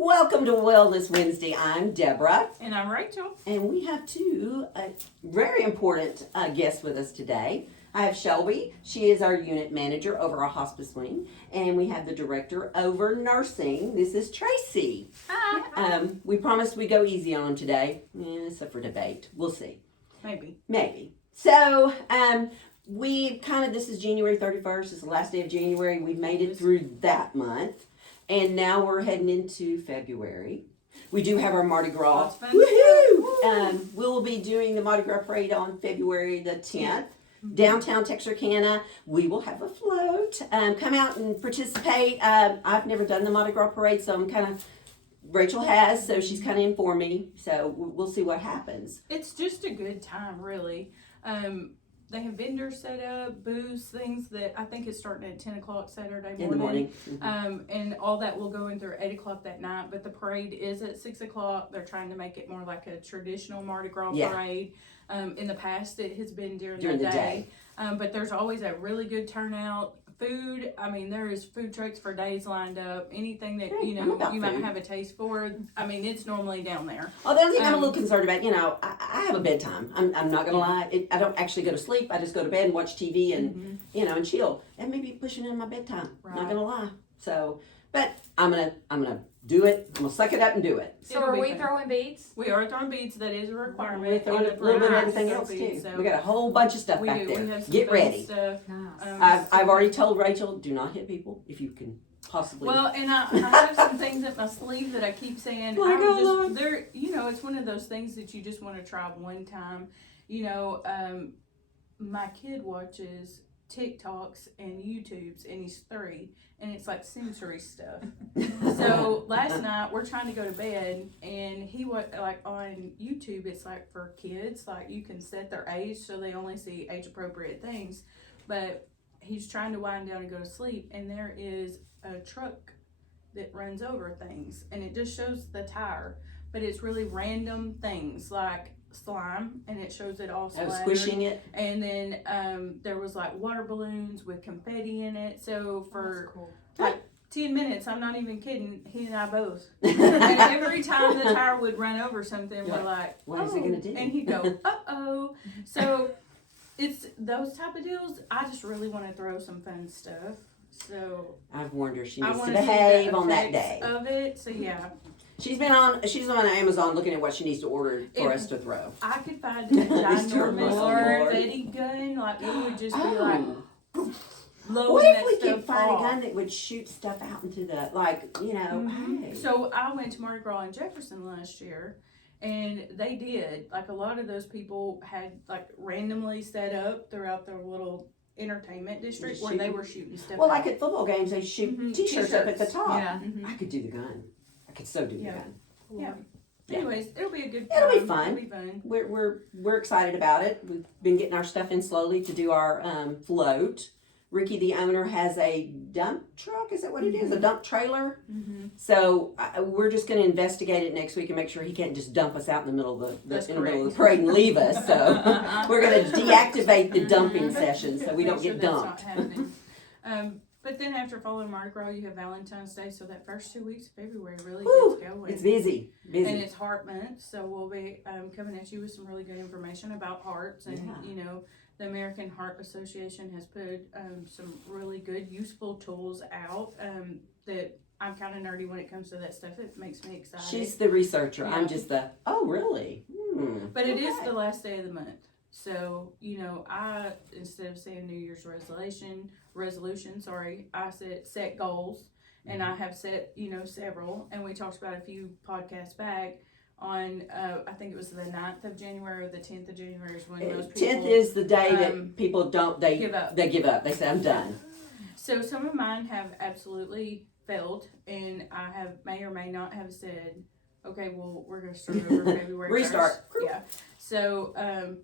Welcome to Wellness Wednesday. I'm Deborah. And I'm Rachel. And we have two very important guests with us today. I have Shelby. She is our unit manager over our hospice wing. And we have the director over nursing. This is Tracy. Hi. We promised we'd go easy on them today, except for debate. We'll see. Maybe. So, this is January 31st. It's the last day of January. We've made it through that month. And now we're heading into February. We do have our Mardi Gras. Woohoo! We'll be doing the Mardi Gras parade on February the 10th. Downtown Texarkana. We will have a float. Come out and participate. I've never done the Mardi Gras parade, so Rachel has, so she's kind of informed me. So we'll see what happens. It's just a good time, really. They have vendors set up, booths, things that I think it's starting at 10 o'clock Saturday morning. In the morning. And all that will go in through 8 o'clock that night. But the parade is at 6 o'clock. They're trying to make it more like a traditional Mardi Gras parade. In the past, it has been during the day. But there's always a really good turnout. Food, there is food trucks for days lined up. Anything that, you might have a taste for. It's normally down there. Oh, the only thing I'm a little concerned about, I have a bedtime. I'm not going to lie. I don't actually go to sleep. I just go to bed and watch TV and, and chill. And maybe pushing in my bedtime. Right. Not going to lie. So, but I'm going to do it. I'm going to suck it up and do it. So are we throwing beads? We are throwing beads. That is a requirement. We're throwing a little bit of everything else too. So we got a whole bunch of stuff back there. We have some Get ready. Stuff. Nice. I've already told Rachel, do not hit people if you can possibly. Well, and I have some things up my sleeve that I keep saying. It's one of those things that you just want to try one time. My kid watches TikToks and YouTubes, and he's 3, and it's like sensory stuff. So last night we're trying to go to bed, and he on YouTube. It's like for kids, like you can set their age so they only see age appropriate things. But he's trying to wind down and go to sleep, and there is a truck that runs over things, and it just shows the tire, but it's really random things like slime, and it shows it all splattered. Squishing it. And then there was like water balloons with confetti in it. So for cool. 10 minutes, I'm not even kidding, he and I both. And every time the tire would run over something, we're like, what is it going to do? And he'd go, uh-oh. So it's those type of deals. I just really want to throw some fun stuff. So I've warned her she needs to behave on that day. Of it, so yeah. She's on Amazon looking at what she needs to order for us to throw. I could find a ginormous confetti gun, like it would just be like what if we could find a gun that would shoot stuff out into the hey. So I went to Mardi Gras in Jefferson last year, and they did. Like a lot of those people had like randomly set up throughout their little entertainment district where they were shooting stuff. Well, like at football games, they shoot t-shirts up at the top. Yeah. I could do the gun. I could so do the gun. Yeah. Anyways, it'll be a good. It'll be fun. It'll be fun. We're excited about it. We've been getting our stuff in slowly to do our float. Ricky, the owner, has a dump truck. Is that what it is? A dump trailer. So we're just going to investigate it next week and make sure he can't just dump us out in the middle of the parade and leave us. So we're going to deactivate the dumping session so we don't get dumped. But then after following Mardi Gras, you have Valentine's Day. So that first 2 weeks of February really gets going. It's busy. And it's Heart Month. So we'll be coming at you with some really good information about hearts. And, the American Heart Association has put some really good, useful tools out that I'm kind of nerdy when it comes to that stuff. It makes me excited. She's the researcher. Yeah. I'm just really? But it is the last day of the month. So, I, instead of saying New Year's resolution, I said set goals. And I have set, several. And we talked about a few podcasts back on, I think it was the 9th of January or the 10th of January is when most people... 10th is the day that people give up. They give up. They say, I'm done. So some of mine have absolutely failed. And I may or may not have said, okay, well, we're going to start over February 1st. Restart. Yeah. So,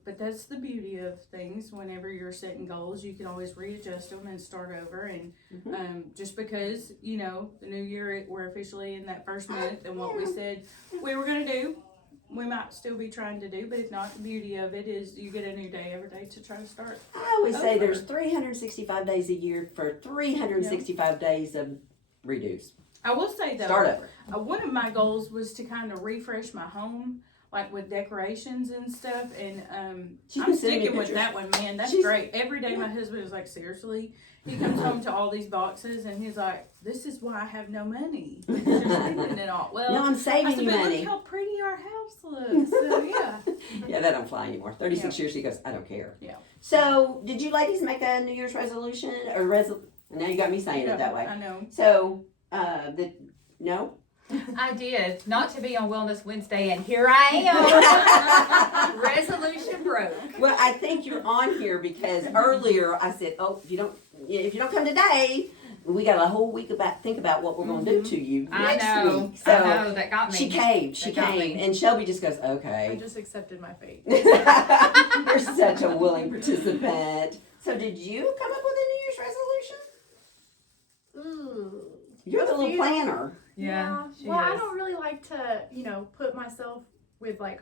but that's the beauty of things. Whenever you're setting goals, you can always readjust them and start over. And just because, the new year, we're officially in that first month, and what we said we were going to do, we might still be trying to do. But if not, the beauty of it is you get a new day every day to try to start. I always say there's 365 days a year for 365 days of redos. I will say though, Start over. One of my goals was to kind of refresh my home, like with decorations and stuff. And I'm sticking with that one, man. That's great. Every day my husband is like, seriously, he comes home to all these boxes and he's like, this is why I have no money. You're spending it all. Well, no, I'm saving you money. Look how pretty our house looks. So yeah. Yeah, that don't fly anymore. 36 years, he goes, I don't care. Yeah. So, did you ladies make a New Year's resolution or now you got me saying it that way. I know. So, no? I did, not to be on Wellness Wednesday, and here I am. Resolution broke. Well, I think you're on here because earlier I said, oh, if you don't come today, we got a whole week think about what we're going to do to you next week. So I know, that got me. She came, and Shelby just goes, okay. I just accepted my fate. You're such a willing participant. So did you come up with a New Year's resolution? Ooh. You're the little planner. Yeah. Well, I don't really like to, put myself with like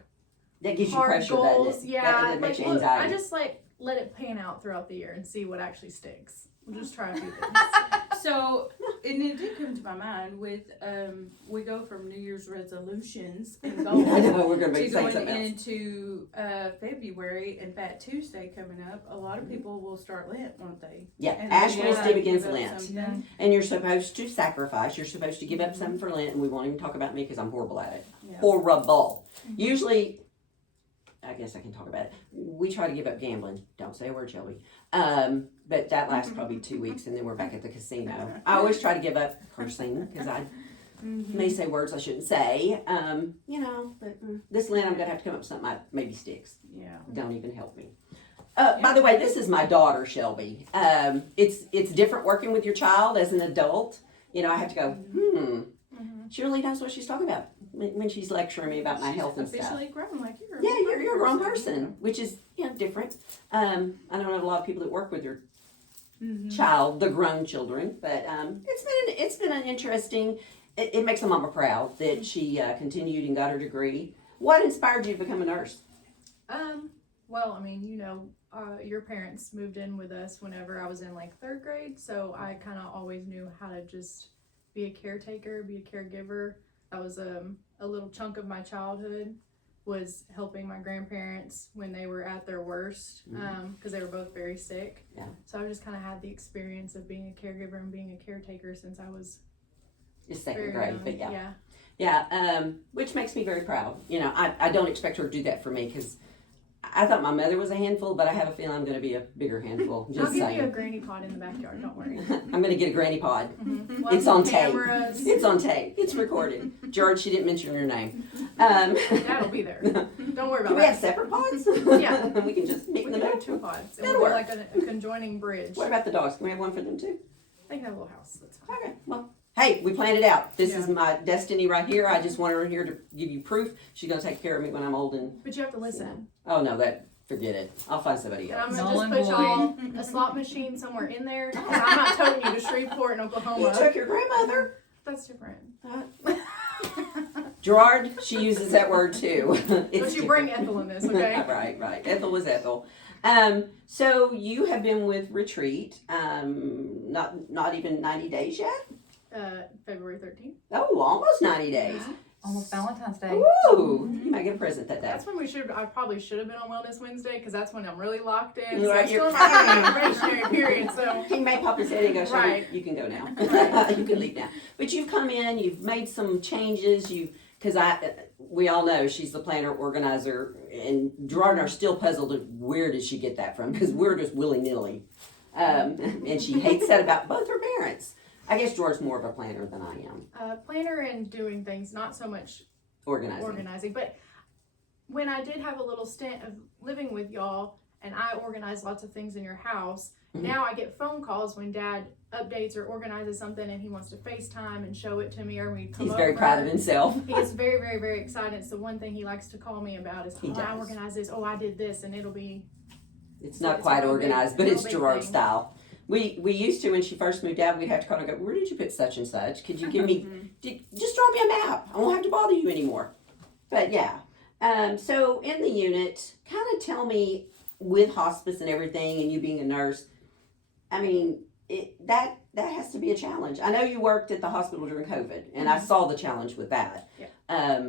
That gives you hard pressure, goals. doesn't it? Yeah. That makes you I anxiety. just let it pan out throughout the year and see what actually sticks. We'll just try a few things. So, and it did come to my mind with, we go from New Year's resolutions and goals I know, we're going to to be saying going something else. into February and Fat Tuesday coming up. A lot of people will start Lent, won't they? Yeah, And Ash they Wednesday give begins up Lent. something. And you're supposed to sacrifice. You're supposed to give up something for Lent, and we won't even talk about me because I'm horrible at it. Yeah. Horrible. Usually, I guess I can talk about it. We try to give up gambling. Don't say a word, Shelby. But that lasts probably 2 weeks, and then we're back at the casino. I always try to give up cursing because I may say words I shouldn't say. But this Lent I'm going to have to come up with something that maybe sticks. Yeah. Don't even help me. By the way, this is my daughter, Shelby. It's different working with your child as an adult. I have to go, She really knows what she's talking about when she's lecturing me about my health and stuff. Officially grown, like you're. Yeah, you're a grown person, which is different. I don't know a lot of people that work with your child, the grown children, but it's been an interesting. It makes a mama proud that she continued and got her degree. What inspired you to become a nurse? Well, your parents moved in with us whenever I was in like 3rd grade, so I kind of always knew how to just be a caretaker, be a caregiver. That was a little chunk of my childhood, was helping my grandparents when they were at their worst, because they were both very sick. Yeah. So I just kind of had the experience of being a caregiver and being a caretaker since I was It's 2nd very grade, young. but Yeah. Yeah, which makes me very proud. I don't expect her to do that for me because I thought my mother was a handful, but I have a feeling I'm going to be a bigger handful. Just I'll give saying. you a granny pod in the backyard, don't worry. I'm going to get a granny pod. Lots It's on of tape. cameras. It's on tape. It's recorded. George, she didn't mention your name. That'll be there. Don't worry about Can we that. have separate pods? Yeah. We can just meet We in the can have middle. 2 pods. It That'll will be work. like a conjoining bridge. What about the dogs? Can we have one for them too? They can have a little house. That's fine. Okay. Well, hey, we planned it out. This is Yeah. my destiny right here. I just want her here to give you proof. She's going to take care of me when I'm old and. But you have to listen. Oh no, forget it. I'll find somebody And I'm else. going to just put y'all a slot machine somewhere in there. 'Cause I'm not toting you to Shreveport in You Oklahoma. took your grandmother. That's different. Gerard, she uses that word too. Don't you bring Ethel in this, okay? Right. Ethel was Ethel. So you have been with Retreat, not even 90 days yet? February 13th. Oh, almost 90 days. Almost Valentine's Day. Ooh, you might get a present that day. That's when I probably should have been on Wellness Wednesday because that's when I'm really locked in. Right, So I'm still in my probationary period, so. He may pop his head and go, Shelby, Right. you can go now. Right. You can leave now. But you've come in, you've made some changes, because we all know she's the planner, organizer, and Gerard and I are still puzzled at where did she get that from, because we're just willy-nilly. And she hates that about both her parents. I guess Gerard's more of a planner than I am. Planner and doing things, not so much organizing. But when I did have a little stint of living with y'all, and I organized lots of things in your house, now I get phone calls when Dad updates or organizes something and he wants to FaceTime and show it to me, or we come He's very proud of himself. He gets very, very, very excited. It's the one thing he likes to call me about is, He I does. organized this, I did this, and it'll be... It's not It's quite a real organized, big- but real it's big Gerard's thing. style. We used to, when she first moved out, we'd have to call her and go, where did you put such and such? Could you give me, just draw me a map. I won't have to bother you anymore. But yeah. So in the unit, kind of tell me, with hospice and everything, and you being a nurse, I mean, that has to be a challenge. I know you worked at the hospital during COVID, and I saw the challenge with that. Yeah.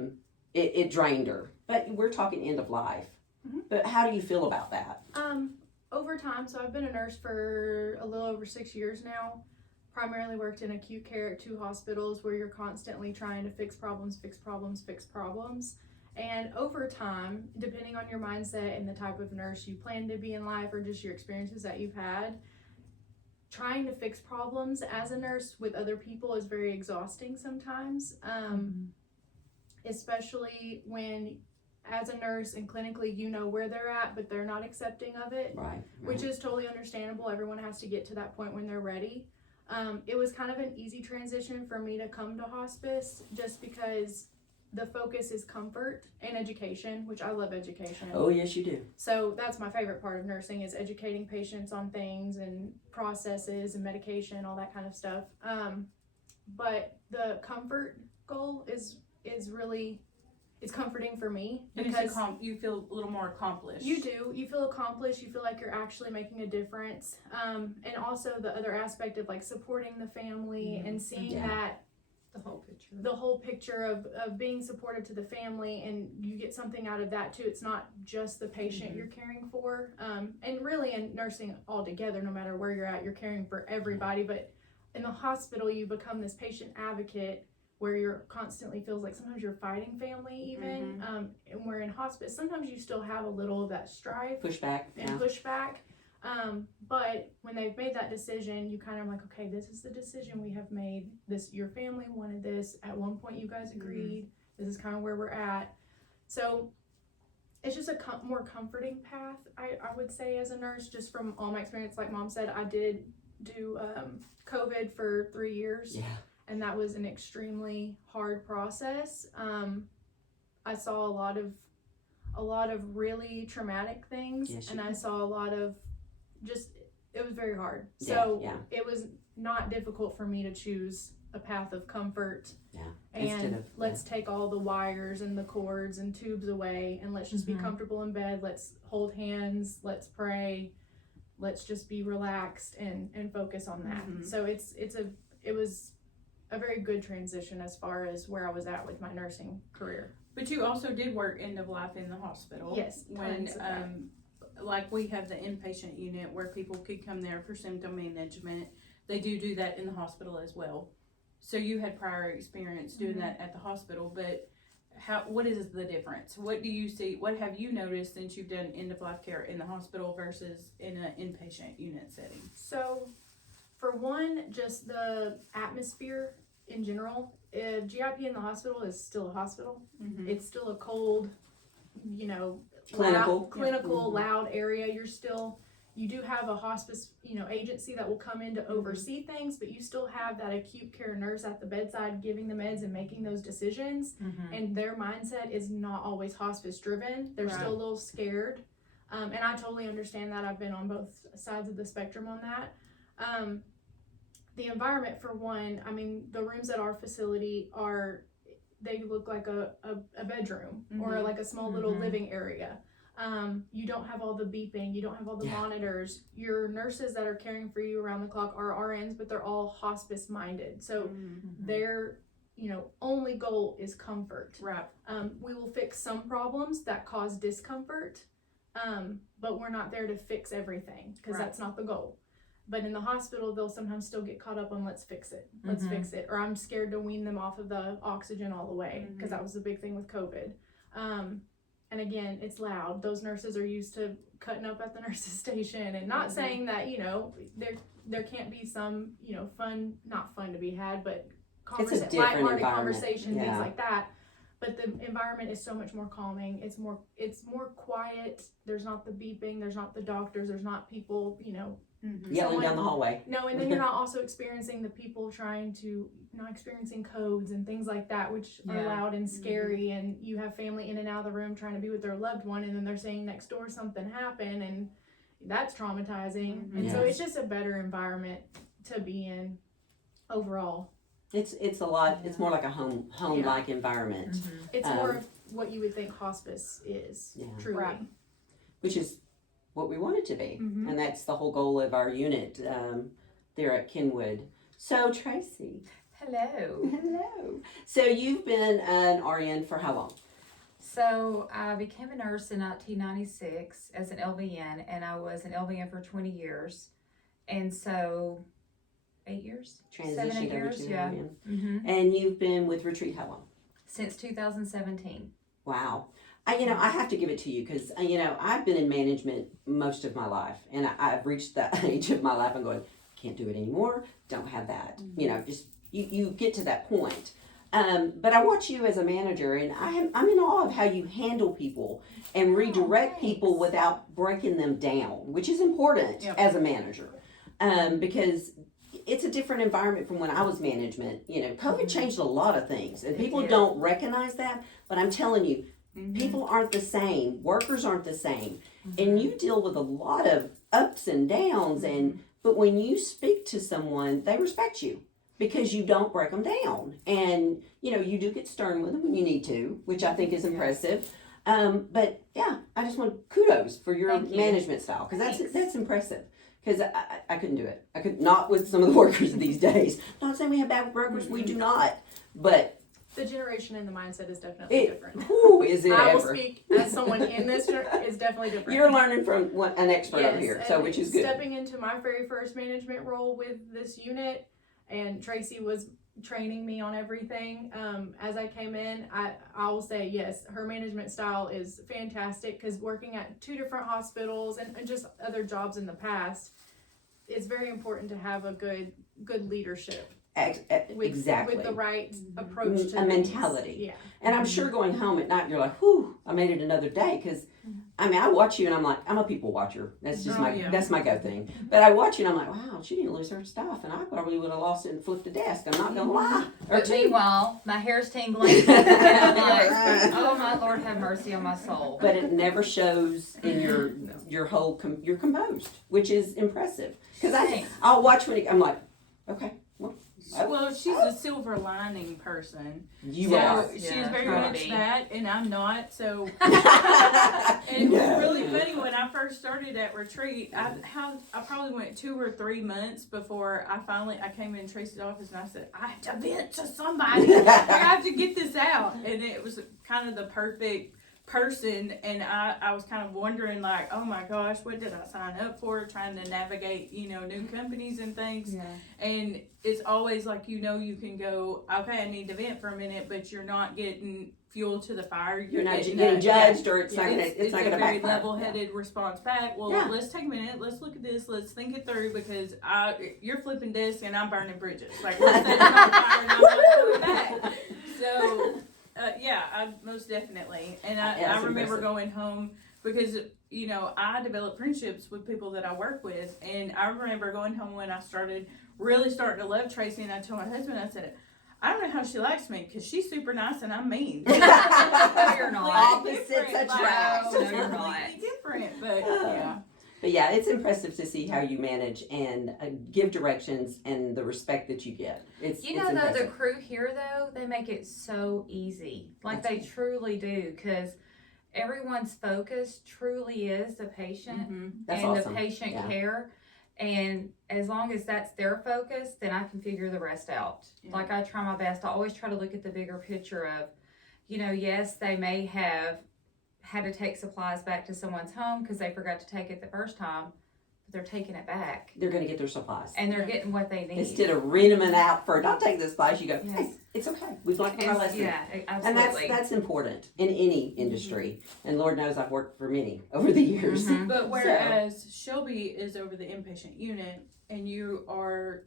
It drained her, but we're talking end of life. Mm-hmm. But how do you feel about that? Over time, so I've been a nurse for a little over 6 years now. Primarily worked in acute care at 2 hospitals where you're constantly trying to fix problems. And over time, depending on your mindset and the type of nurse you plan to be in life or just your experiences that you've had, trying to fix problems as a nurse with other people is very exhausting sometimes. Especially when as a nurse and clinically you know where they're at, but they're not accepting of it. Right. Which is totally understandable. Everyone has to get to that point when they're ready. It was kind of an easy transition for me to come to hospice just because the focus is comfort and education, which I love education. Oh, yes, you do. So that's my favorite part of nursing is educating patients on things and processes and medication, all that kind of stuff. But the comfort goal is really, it's comforting for me because you feel a little more accomplished. you do. You feel accomplished. You feel like you're actually making a difference. And also the other aspect of like supporting the family and seeing that the whole picture of being supportive to the family, and you get something out of that too. It's not just the patient you're caring for. And really in nursing altogether, no matter where you're at, you're caring for everybody. But in the hospital, you become this patient advocate where you're constantly feels like sometimes you're fighting family even. And where in hospice, sometimes you still have a little of that strife. Pushback. And pushback. But when they've made that decision, you kind of like, okay, this is the decision we have made. This, your family wanted this. At one point, you guys agreed. This is kind of where we're at. So it's just a more comforting path, I would say, as a nurse, just from all my experience. Like Mom said, I did do COVID for 3 years. Yeah. And that was an extremely hard process. I saw a lot of really traumatic things, and I saw a lot of it was very hard. So it was not difficult for me to choose a path of comfort. And let's take all the wires and the cords and tubes away, and let's just be comfortable in bed. Let's hold hands. Let's pray. Let's just be relaxed and focus on that. So it was a very good transition as far as where I was at with my nursing career. But you also did work end of life in the hospital. Yes, when like we have the inpatient unit where people could come there for symptom management. They do that in the hospital as well. So you had prior experience doing that at the hospital, but what is the difference? What do you see? What have you noticed since you've done end of life care in the hospital versus in an inpatient unit setting? So, for one, just the atmosphere in general. GIP in the hospital is still a hospital. It's still a cold, clinical, loud area. You do have a hospice, agency that will come in to oversee things, but you still have that acute care nurse at the bedside giving the meds and making those decisions. And their mindset is not always hospice driven. They're still a little scared. And I totally understand that. I've been on both sides of the spectrum on that. The environment, for one, I mean, the rooms at our facility they look like a bedroom or like a small little living area. You don't have all the beeping, you don't have all the monitors. Your nurses that are caring for you around the clock are RNs, but they're all hospice minded. So their only goal is comfort. Right. We will fix some problems that cause discomfort, but we're not there to fix everything because that's not the goal. But in the hospital, they'll sometimes still get caught up on let's fix it, or I'm scared to wean them off of the oxygen all the way because that was the big thing with COVID. And again, it's loud. Those nurses are used to cutting up at the nurses station, and not saying that there can't be some not fun to be had, but lighthearted conversation, things like that. But the environment is so much more calming. It's more quiet. There's not the beeping. There's not the doctors. There's not people yelling down the hallway. No, and then you're not also experiencing the people not experiencing codes and things like that, which are loud and scary, and you have family in and out of the room trying to be with their loved one, and then they're saying next door something happened, and that's traumatizing. And so it's just a better environment to be in overall. It's a lot. It's more like a home-like environment. It's more of what you would think hospice is, truly. Right. Which is what we want it to be. And that's the whole goal of our unit. there at Kenwood. So Tracy, Hello. hello. So you've been an RN for how long? So I became a nurse in 1996 as an LVN, and I was an LVN for 20 years. And so 8 years? 7, 8 Transitioned over years, to yeah. RN. Mm-hmm. And you've been with Retreat how long? Since 2017. Wow. I have to give it to you because, I've been in management most of my life, and I've reached that age of my life. I'm going, can't do it anymore. Don't have that. Just you get to that point. But I watch you as a manager, and I'm in awe of how you handle people and redirect people without breaking them down, which is important as a manager, because it's a different environment from when I was management. COVID changed a lot of things, and people don't recognize that. But I'm telling you, people aren't the same. Workers aren't the same, and you deal with a lot of ups and downs. But when you speak to someone, they respect you because you don't break them down, and you do get stern with them when you need to, which I think is impressive. But yeah, I just want kudos for your management style because that's impressive. Because I couldn't do it. I could not with some of the workers these days. Not saying we have bad workers, we do not. But the generation and the mindset is definitely different. Is it I will ever? speak as someone in this is definitely different. You're learning from an expert over here, so which is good. Stepping into my very first management role with this unit, and Tracy was training me on everything. As I came in, I will say yes, her management style is fantastic because working at 2 different hospitals and just other jobs in the past, it's very important to have a good leadership. Exactly. With the right approach to a things. mentality. Yeah. And I'm sure going home at night, you're like, whew, I made it another day. Because, I watch you and I'm like, I'm a people watcher. That's just that's my go thing. But I watch you and I'm like, wow, she didn't lose her stuff. And I probably would have lost it and flipped the desk. I'm not going to lie. But meanwhile, my hair's tingling. And I'm like, oh my Lord, have mercy on my soul. But it never shows in your whole, you're composed, which is impressive. Because I'll watch I'm like, okay, well, she's a silver lining person. You are. She's very much that, and I'm not. So, and it was really funny when I first started at Retreat. I probably went 2 or 3 months before I came in Tracy's office and I said, I have to vent to somebody. I have to get this out, and it was kind of the perfect person, and I was kind of wondering like, oh my gosh, what did I sign up for, trying to navigate new companies and things. And it's always like you can go, okay, I need to vent for a minute, but you're not getting fuel to the fire. You're not getting judged, or it's not gonna it's not a gonna very backfire. level-headed response back. Well, let's take a minute, let's look at this, let's think it through, because you're flipping discs and I'm burning bridges. Like, we're setting on fire and I'm not going back. So I most definitely. And I remember going home because, I developed friendships with people that I work with. And I remember going home when I started to love Tracy, and I told my husband, I said, I don't know how she likes me because she's super nice and I'm mean. No, you're not. Opposites attract. No, you're not. Completely different, but yeah. But yeah, it's impressive to see how you manage and give directions and the respect that you get. It's though, impressive. the crew here, though, they make it so easy. Like, they truly do, because everyone's focus truly is the patient That's and awesome. the patient care. And as long as that's their focus, then I can figure the rest out. Like, I try my best. I always try to look at the bigger picture of, yes, they may have had to take supplies back to someone's home because they forgot to take it the first time, but they're taking it back. They're going to get their supplies. And they're getting what they need. Instead of reaming them out for, don't take this supplies, you go, Yes. hey, it's okay. We've learned our lesson. Yeah, absolutely. And that's important in any industry. And Lord knows I've worked for many over the years. But whereas Shelby is over the inpatient unit and you are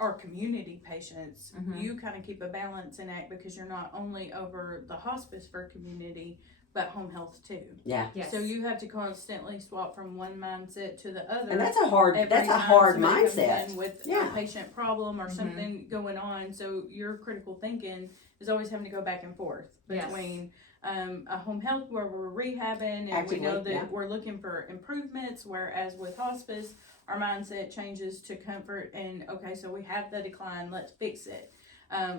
our community patients, you kind of keep a balance in that because you're not only over the hospice for community, but home health too. Yeah. Yes. So you have to constantly swap from one mindset to the other. And that's a hard every time somebody comes mindset. in with a patient problem or something going on. So your critical thinking is always having to go back and forth between a home health where we're rehabbing and we know that we're looking for improvements, whereas with hospice, our mindset changes to comfort and, okay, so we have the decline, let's fix it.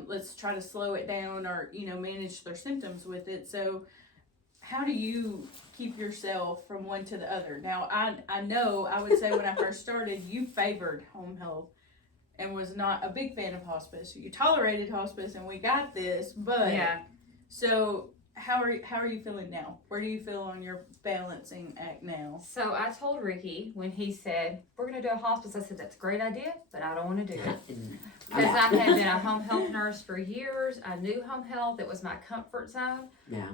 Let's try to slow it down or, manage their symptoms with it. So how do you keep yourself from one to the other? Now, I know, I would say when I first started, you favored home health and was not a big fan of hospice. You tolerated hospice, and we got this, but Yeah. So how are you feeling now? Where do you feel on your balancing act now? So I told Ricky when he said, we're going to do a hospice, I said, that's a great idea, but I don't want to do it. Because I had been a home health nurse for years. I knew home health. It was my comfort zone. Yeah.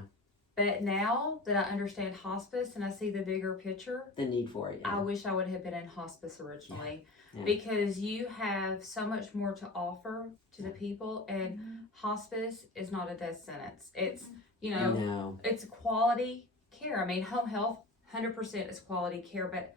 But now that I understand hospice and I see the bigger picture, The need for it. Yeah. I wish I would have been in hospice originally. Yeah. Because you have so much more to offer to the people, and hospice is not a death sentence. It's, you know, No. it's quality care. I mean, home health, 100% is quality care, but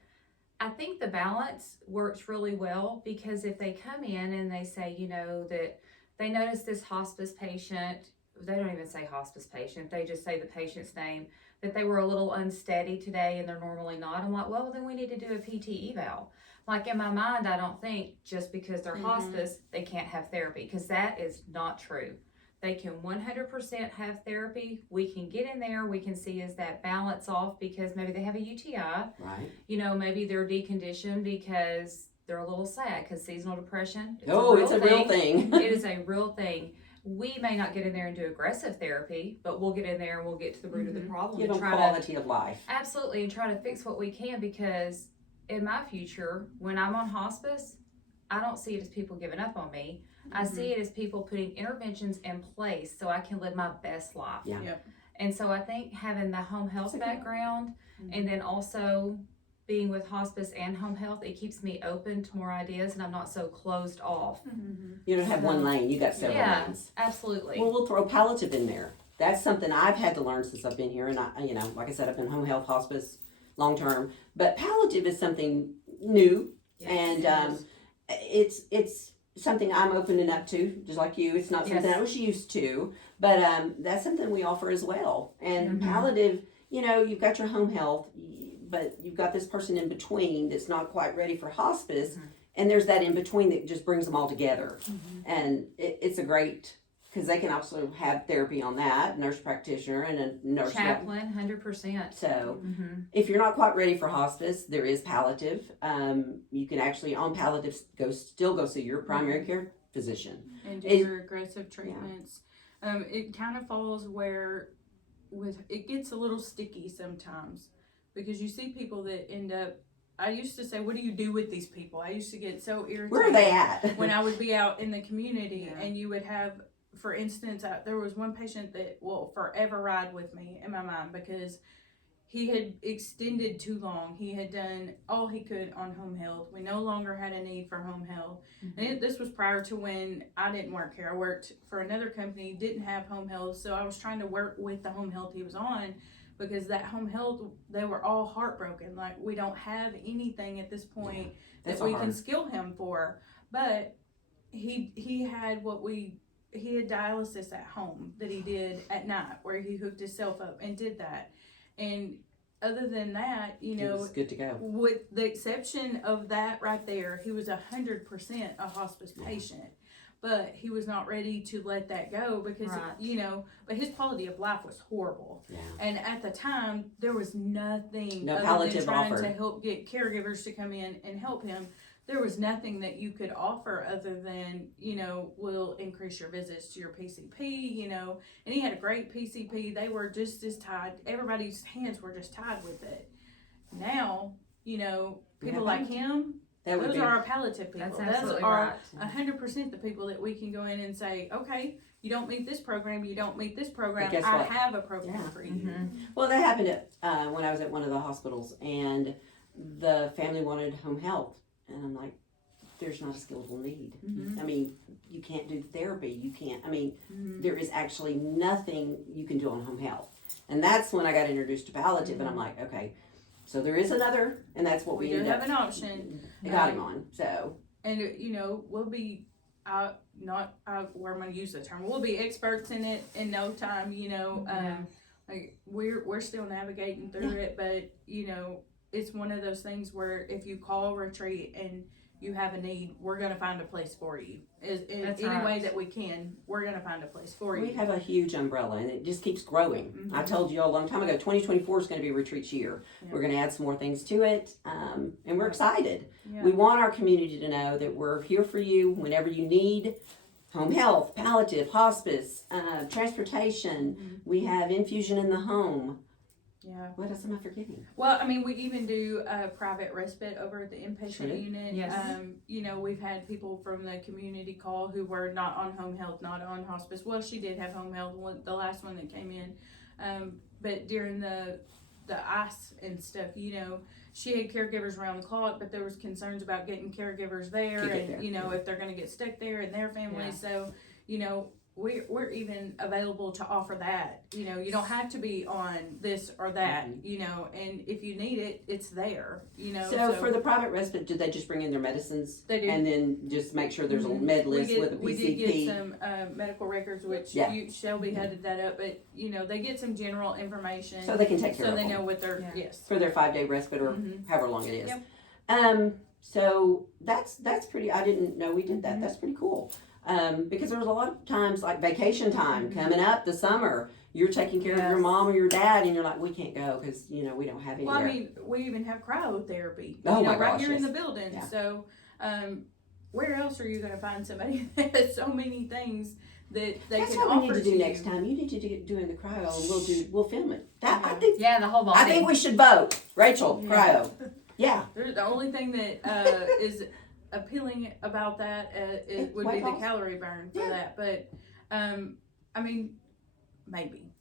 I think the balance works really well, because if they come in and they say, you know, that they notice this hospice patient, they don't even say hospice patient, they just say the patient's name, that they were a little unsteady today and they're normally not. I'm like, well, then we need to do a PT eval. Like, in my mind, I don't think just because they're hospice, they can't have therapy, because that is not true. They can 100% have therapy. We can get in there. We can see, is that balance off because maybe they have a UTI. Right. You know, maybe they're deconditioned because they're a little sad, because seasonal depression. It's a real thing. It is a real thing. We may not get in there and do aggressive therapy, but we'll get in there and we'll get to the root of the problem. Give and them try quality of life. Absolutely, and try to fix what we can, because in my future, when I'm on hospice, I don't see it as people giving up on me. I see it as people putting interventions in place so I can live my best life. Yeah. Yep. And so I think having the home health background and then also being with hospice and home health, it keeps me open to more ideas, and I'm not so closed off. You don't have one lane, you got several lanes. Absolutely. Well, we'll throw palliative in there. That's something I've had to learn since I've been here, and I, you know, like I said, I've been home health, hospice, long term, but palliative is something new, and it's something I'm opening up to, just like you. It's not something I was used to, but that's something we offer as well. And palliative, you know, you've got your home health, but you've got this person in between that's not quite ready for hospice, and there's that in between that just brings them all together. And it's a great, because they can also have therapy on that, nurse practitioner and a nurse chaplain, 100%. So if you're not quite ready for hospice, there is palliative. You can actually, on palliative, still go see your primary care physician. And do your aggressive treatments. It kind of falls where it gets a little sticky sometimes, because you see people that end up, I used to say, what do you do with these people? I used to get so irritated. Where are they at? When I would be out in the community and you would have, for instance, there was one patient that will forever ride with me in my mind, because he had extended too long. He had done all he could on home health. We no longer had a need for home health. And this was prior to when I didn't work here. I worked for another company, didn't have home health, so I was trying to work with the home health he was on, because that home health, they were all heartbroken. Like, we don't have anything at this point that we can skill him for. But he had he had dialysis at home that he did at night, where he hooked himself up and did that. And other than that, you know, It's good to go. with the exception of that right there, he was 100% a hospice patient. But he was not ready to let that go, because, you know, but his quality of life was horrible. Yeah. And at the time, there was nothing No other palliative than trying offered. to help get caregivers to come in and help him. There was nothing that you could offer other than, you know, we'll increase your visits to your PCP, you know. And he had a great PCP. They were just as tied. Everybody's hands were just tied with it. Now, you know, people like him, those are our palliative people. That's absolutely Those are right. 100% the people that we can go in and say, okay, you don't meet this program, you don't meet this program, But guess I what? have a program for you. Well, that happened when I was at one of the hospitals, and the family wanted home health, and I'm like, there's not a skillable need. I mean, you can't do therapy. You can't. I mean, there is actually nothing you can do on home health, and that's when I got introduced to palliative, and I'm like, okay, so there is another, and that's what we do ended have up. an option. Got him on. So And, you know, we'll be where I'm going to use the term, we'll be experts in it in no time, you know. Like, we're still navigating through it, but, you know, it's one of those things where if you call retreat and you have a need, we're gonna find a place for you. In That's any right. way that we can, we're gonna find a place for We you. have a huge umbrella and it just keeps growing. Mhm. I told you all a long time ago, 2024 is going to be Retreats year. Yeah. We're going to add some more things to it, and we're excited. Yeah. We want our community to know that we're here for you whenever you need home health, palliative, hospice, transportation. Mhm. We have infusion in the home. Yeah. What else am I forgetting? Well, I mean, we even do private respite over at the inpatient Sure. unit. Yes. You know, we've had people from the community call who were not on home health, not on hospice. Well, she did have home health, the last one that came in. But during the ice and stuff, you know, she had caregivers around the clock, but there was concerns about getting caregivers there, To get and there, you know, yeah. if they're going to get stuck there and their families. Yeah. So, you know, we're even available to offer that. You know, you don't have to be on this or that. Mhm. You know, and if you need it, it's there. You know, So for the private respite, did they just bring in their medicines? They do. And then just make sure there's a Mhm. med list with a we PCP? did get some medical records, which Yeah. Shelby headed that up. But you know, they get some general information So they can take care so of they them know what they're Yeah. yes. for their 5-day respite or Mhm. however long it is. Yep. So that's pretty, I didn't know we did that. Mhm. That's pretty cool. Because there was a lot of times like vacation time Mhm. coming up, the summer, you're taking care of your Yes. mom or your dad and you're like, we can't go because, you know, we don't have anywhere. Well, I mean, we even have cryotherapy. Oh you know, my right gosh, here in yes. the building. Yeah. So, where else are you going to find somebody that has so many things that they That's can what we offer need to do you? next time. You need to get doing the cryo and we'll film it. That I Yeah. think Yeah, the whole body. I think we should vote. Rachel, Yeah. cryo. Yeah. The only thing that is appealing about that would Weight be the loss? calorie burn for Yeah. that. But I mean, maybe.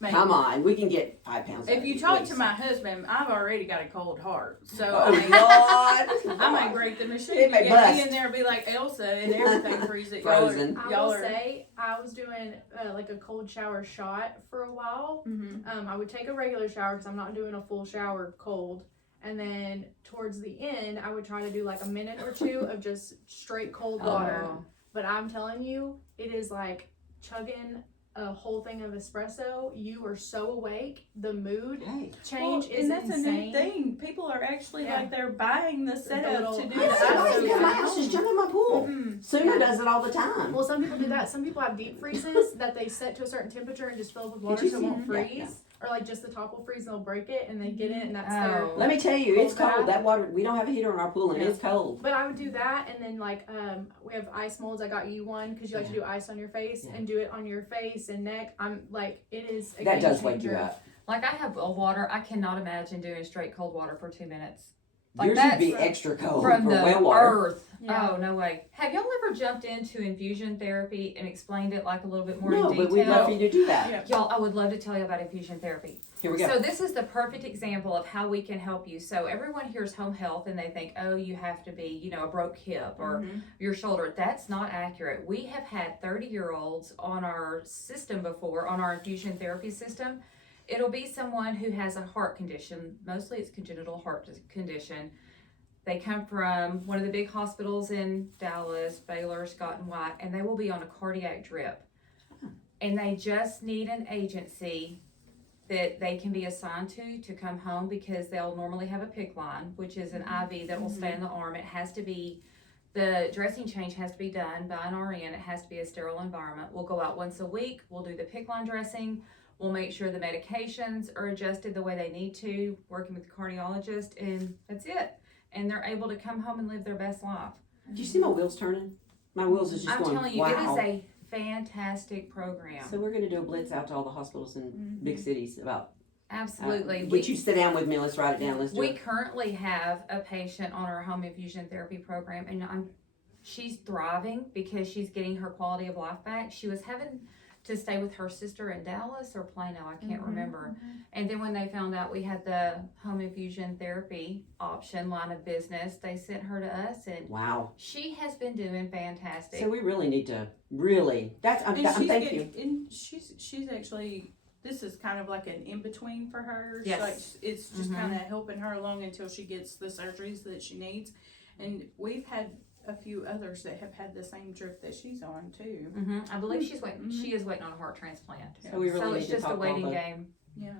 Maybe. Come on, we can get 5 pounds. out If of you talk please. to my husband, I've already got a cold heart. So Oh I mean, Lord. I might break the machine. It may Get bust. me in there, be like Elsa, and everything freezes. Frozen. I Y'all will are. say I was doing like a cold shower shot for a while. Mm-hmm. I would take a regular shower because I'm not doing a full shower cold. And then towards the end, I would try to do like a minute or two of just straight cold water. Oh. But I'm telling you, it is like chugging a whole thing of espresso. You are so awake. The mood Hey. change is and that's insane. a new thing. People are actually Yeah. like they're buying the setup little- to do I the know, ice. yeah, my house is jumping my pool. Mhm. Suna Yeah. does it all the time. Well, some people do that. Some people have deep freezes that they set to a certain temperature and just fill it with water you so it see? won't Yeah, freeze. yeah. Or like just the top will freeze and they'll break it and they get it and that's Oh. their. Let me tell you, it's Cold cold. bath. That water, we don't have a heater in our pool and Yeah. it's cold. But I would do that and then like we have ice molds. I got you one because you like to do ice on your face Yeah. and do it on your face and neck. I'm like it is. A That game does wake you changer. up. Like I have water. I cannot imagine doing straight cold water for 2 minutes. Like Yours would that's be extra cold from for the well water. earth. Yeah. Oh no way. Have y'all ever jumped into infusion therapy and explained it like a little bit more No, in but we'd detail? love for you to do that. Yeah. Y'all, I would love to tell you about infusion therapy. Here we go. So this is the perfect example of how we can help you. So everyone hears home health and they think, oh, you have to be, you know, a broke hip or Mhm. your shoulder. That's not accurate. We have had 30-year-olds on our system before, on our infusion therapy system. It'll be someone who has a heart condition. Mostly it's congenital heart condition. They come from one of the big hospitals in Dallas, Baylor, Scott and White, and they will be on a cardiac drip. And they just need an agency that they can be assigned to come home because they'll normally have a PICC line, which is an IV that will stay in the arm. It has to be, the dressing change has to be done by an RN. It has to be a sterile environment. We'll go out once a week. We'll do the PICC line dressing. We'll make sure the medications are adjusted the way they need to, working with the cardiologist, and that's it. And they're able to come home and live their best life. Do you see my wheels turning? My wheels is just I'm going, telling you, wow. it is a fantastic program. So we're going to do a blitz out to all the hospitals in big cities about Absolutely. get you sit down with me. Let's write it down. Let's do We it. currently have a patient on our home infusion therapy program, and she's thriving because she's getting her quality of life back. She was having to stay with her sister in Dallas or Plano, I can't remember. And then when they found out we had the home infusion therapy option line of business, they sent her to us, and Wow. she has been doing fantastic. So we really need to really. That's I'm And she's thank you. and she's actually, this is kind of like an in between for her. Yes. Like it's just Mhm. kind of helping her along until she gets the surgeries that she needs. And we've had a few others that have had the same drip that she's on too. I believe she's waiting. She is waiting on a heart transplant. So we really So need it's to just talk a all waiting the game. Yeah.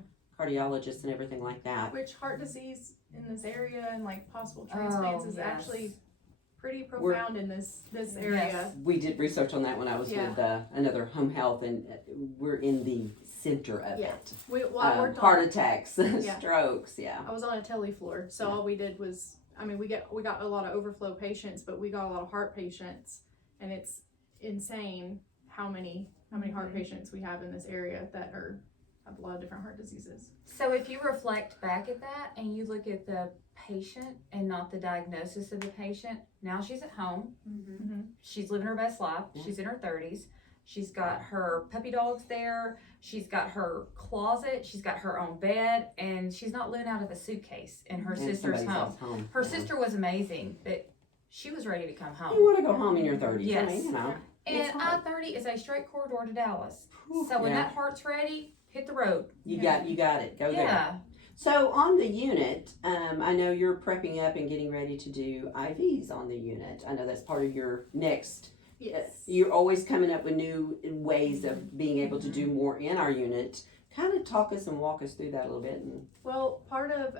cardiologists and everything like that. Which heart disease in this area and like possible transplants is yes. actually pretty profound in this area. Yes. We did research on that when I was with another home health, and we're in the center of Yeah. it. I worked Heart on, attacks, strokes, I was on a tele floor, so all we did was, I mean, we got a lot of overflow patients, but we got a lot of heart patients, and it's insane how many heart patients we have in this area that have a lot of different heart diseases. So if you reflect back at that and you look at the patient and not the diagnosis of the patient, now she's at home. Mm-hmm. She's living her best life. Yeah. She's in her 30s. She's got her puppy dogs there. She's got her closet. She's got her own bed, and she's not living out of a suitcase in her sister's home. Her sister was amazing, but she was ready to come home. You want to go home in your 30s. Yes. I mean, you know. And It's hard. I-30 is a straight corridor to Dallas. So when that heart's ready, hit the road. You got it. Go there. Yeah. So on the unit, I know you're prepping up and getting ready to do IVs on the unit. I know that's part of your next. Yes. You're always coming up with new ways of being able to do more in our unit. Kind of talk us and walk us through that a little bit. Well, part of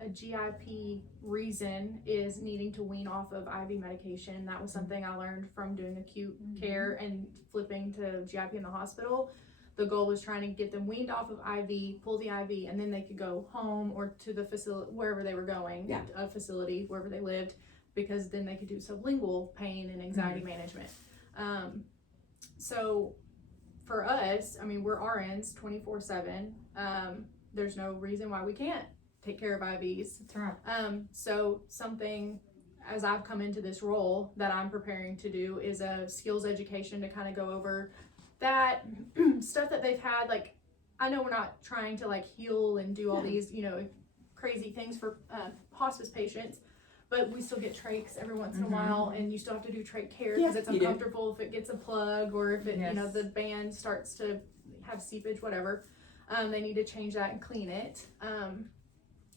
a GIP reason is needing to wean off of IV medication. That was something I learned from doing acute care and flipping to GIP in the hospital. The goal was trying to get them weaned off of IV, pull the IV, and then they could go home or to the facility, wherever they were going, a facility, wherever they lived, because then they could do sublingual pain and anxiety management. So for us, I mean, we're RNs 24/7. There's no reason why we can't take care of IVs. That's right. So something, as I've come into this role that I'm preparing to do, is a skills education to kind of go over that stuff that they've had. Like, I know we're not trying to like heal and do all these, crazy things for hospice patients, but we still get trachs every once in a while, and you still have to do trach care because it's uncomfortable if it gets a plug or if it, the band starts to have seepage, whatever. They need to change that and clean it.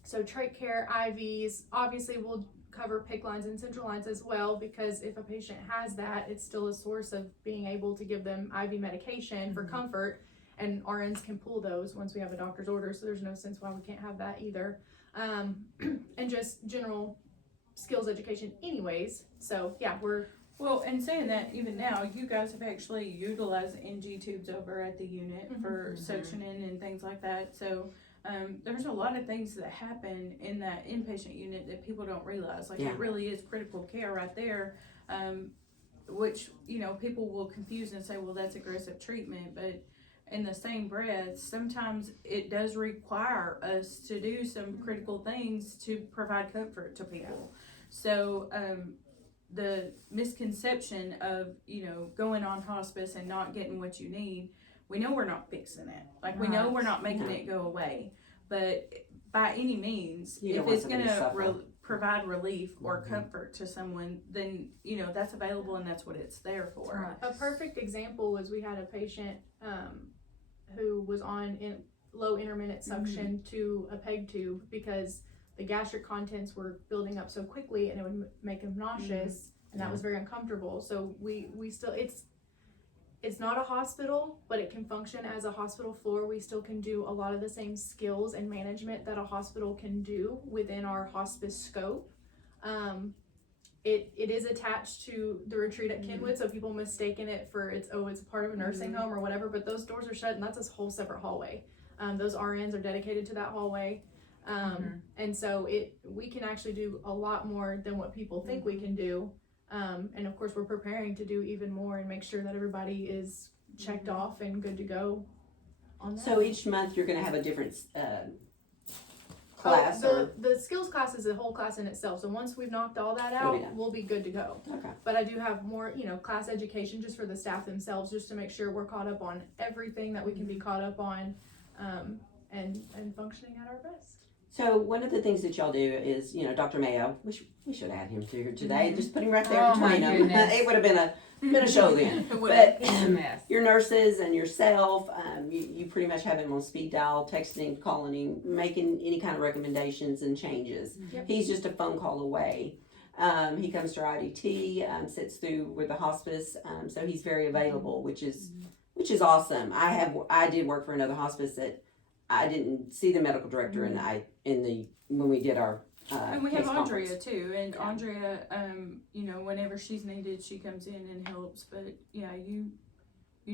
So trach care, IVs, obviously we'll cover PICC lines and central lines as well, because if a patient has that, it's still a source of being able to give them IV medication for comfort, and RNs can pull those once we have a doctor's order, so there's no sense why we can't have that either. And just general skills education anyways. So yeah, well, and saying that, even now, you guys have actually utilized NG tubes over at the unit for suctioning and things like that. So there's a lot of things that happen in that inpatient unit that people don't realize. Like, it really is critical care right there, which, people will confuse and say, well, that's aggressive treatment. But in the same breath, sometimes it does require us to do some critical things to provide comfort to people. So the misconception of, going on hospice and not getting what you need, we know we're not fixing it. Like, we know we're not making it go away. But by any means, if it's going to provide relief or comfort to someone, then, that's available and that's what it's there for. a perfect example was we had a patient who was on low intermittent suction to a PEG tube because the gastric contents were building up so quickly and it would make him nauseous, and that was very uncomfortable. So we still, it's not a hospital, but it can function as a hospital floor. We still can do a lot of the same skills and management that a hospital can do within our hospice scope. It is attached to the retreat at Kenwood, so people mistaken it for it's a part of a nursing home or whatever, but those doors are shut and that's a whole separate hallway. Those RNs are dedicated to that hallway. And so we can actually do a lot more than what people think we can do. And of course we're preparing to do even more and make sure that everybody is checked off and good to go on that. So each month you're going to have a different class? The skills class is a whole class in itself. So once we've knocked all that out, we'll be good to go. Okay. But I do have more, class education just for the staff themselves, just to make sure we're caught up on everything that we can be caught up on, and functioning at our best. So one of the things that y'all do is, Dr. Mayo, we should add him to here today. Just put him right there between them. It would have been a show then. But your nurses and yourself, you pretty much have him on speed dial, texting, calling him, making any kind of recommendations and changes. Yep. He's just a phone call away. He comes to our IDT, sits through with the hospice, so he's very available, which is awesome. I did work for another hospice that I didn't see the medical director when we did our And we have case Andrea conference. too, and Yeah. Andrea, you know, whenever she's needed, she comes in and helps. But yeah, you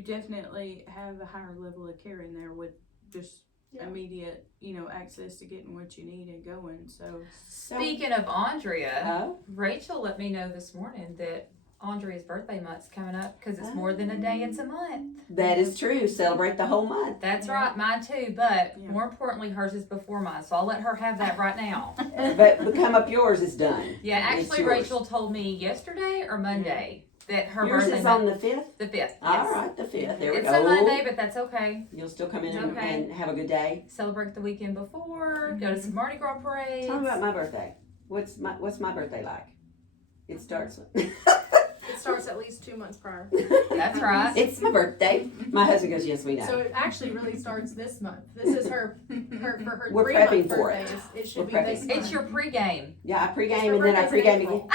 definitely have a higher level of care in there with just immediate, you know, access to getting what you need and going. So Speaking of Andrea, Oh, Rachel let me know this morning that Andrea's birthday month's coming up because it's more than a day, it's a month. that is true. Celebrate the whole month. That's right, mine too, but Yeah. more importantly, hers is before mine, so I'll let her have that right now. But come up yours is done. Yeah, It's actually, yours. Rachel told me yesterday or Monday that her Yours birthday is on month, the 5th? the 5th. All Yes. right, the 5th. There we It's go. a Monday, but that's okay. You'll still come in Okay. and have a good day. Celebrate the weekend before, go to some Mardi Gras parades. Tell me about my birthday. What's my birthday like? It starts. It starts at least 2 months prior. That's right. It's my birthday. My husband goes, yes, we know. So it actually really starts this month. This is her for her We're 3-month prepping for birthday. it. It should We're be prepping. this month. It's your pregame. Yeah, I pregame Her and then I birthday's in pregame April.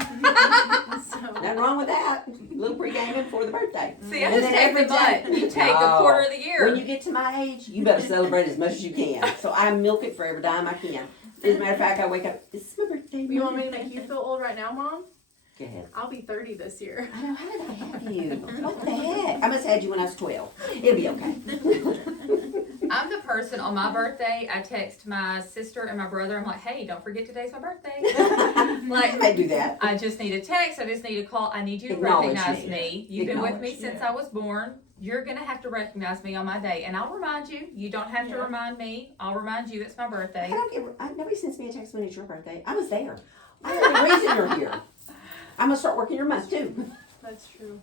again. So, Nothing wrong with that. A little pregaming for the birthday. See, I And just then take every the month. day- You take a No. quarter of the year. When you get to my age, you better celebrate as much as you can. So I milk it for every dime I can. As a matter of fact, I wake up, it's my birthday. you want me to make you feel old right now, Mom? Go ahead. I'll be 30 this year. I know, how did I have you? What the heck? I must have had you when I was 12. It'll be okay. I'm the person on my birthday, I text my sister and my brother, I'm like, hey, don't forget today's my birthday. I may do that. I just need a text, I just need a call, I need you to Acknowledge recognize me. me. You've been with me Acknowledge, since I was born. You're gonna have to recognize me on my day, and I'll remind you. You don't have to Yeah. remind me. I'll remind you it's my I birthday. don't get, nobody sends me a text when it's your birthday. I was there. I'm the reason you're here. I'm going to start working your month too. That's true.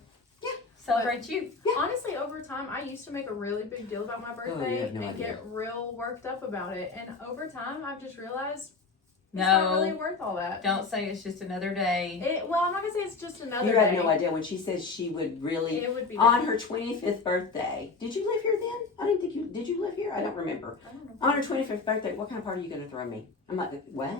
Celebrate you. Honestly, over time, I used to make a really big deal about my you birthday have no and idea. get real worked up about it. And over time, I've just realized it's not really No, worth all that. don't say it's just another day. Well, I'm not gonna say it's just another You day. have no idea when she says she would really, It would be on her 25th birthday. Did you live here then? I didn't think did you live here? I don't remember. I don't know. On her 25th birthday, what kind of party are you going to throw me? I'm like, what?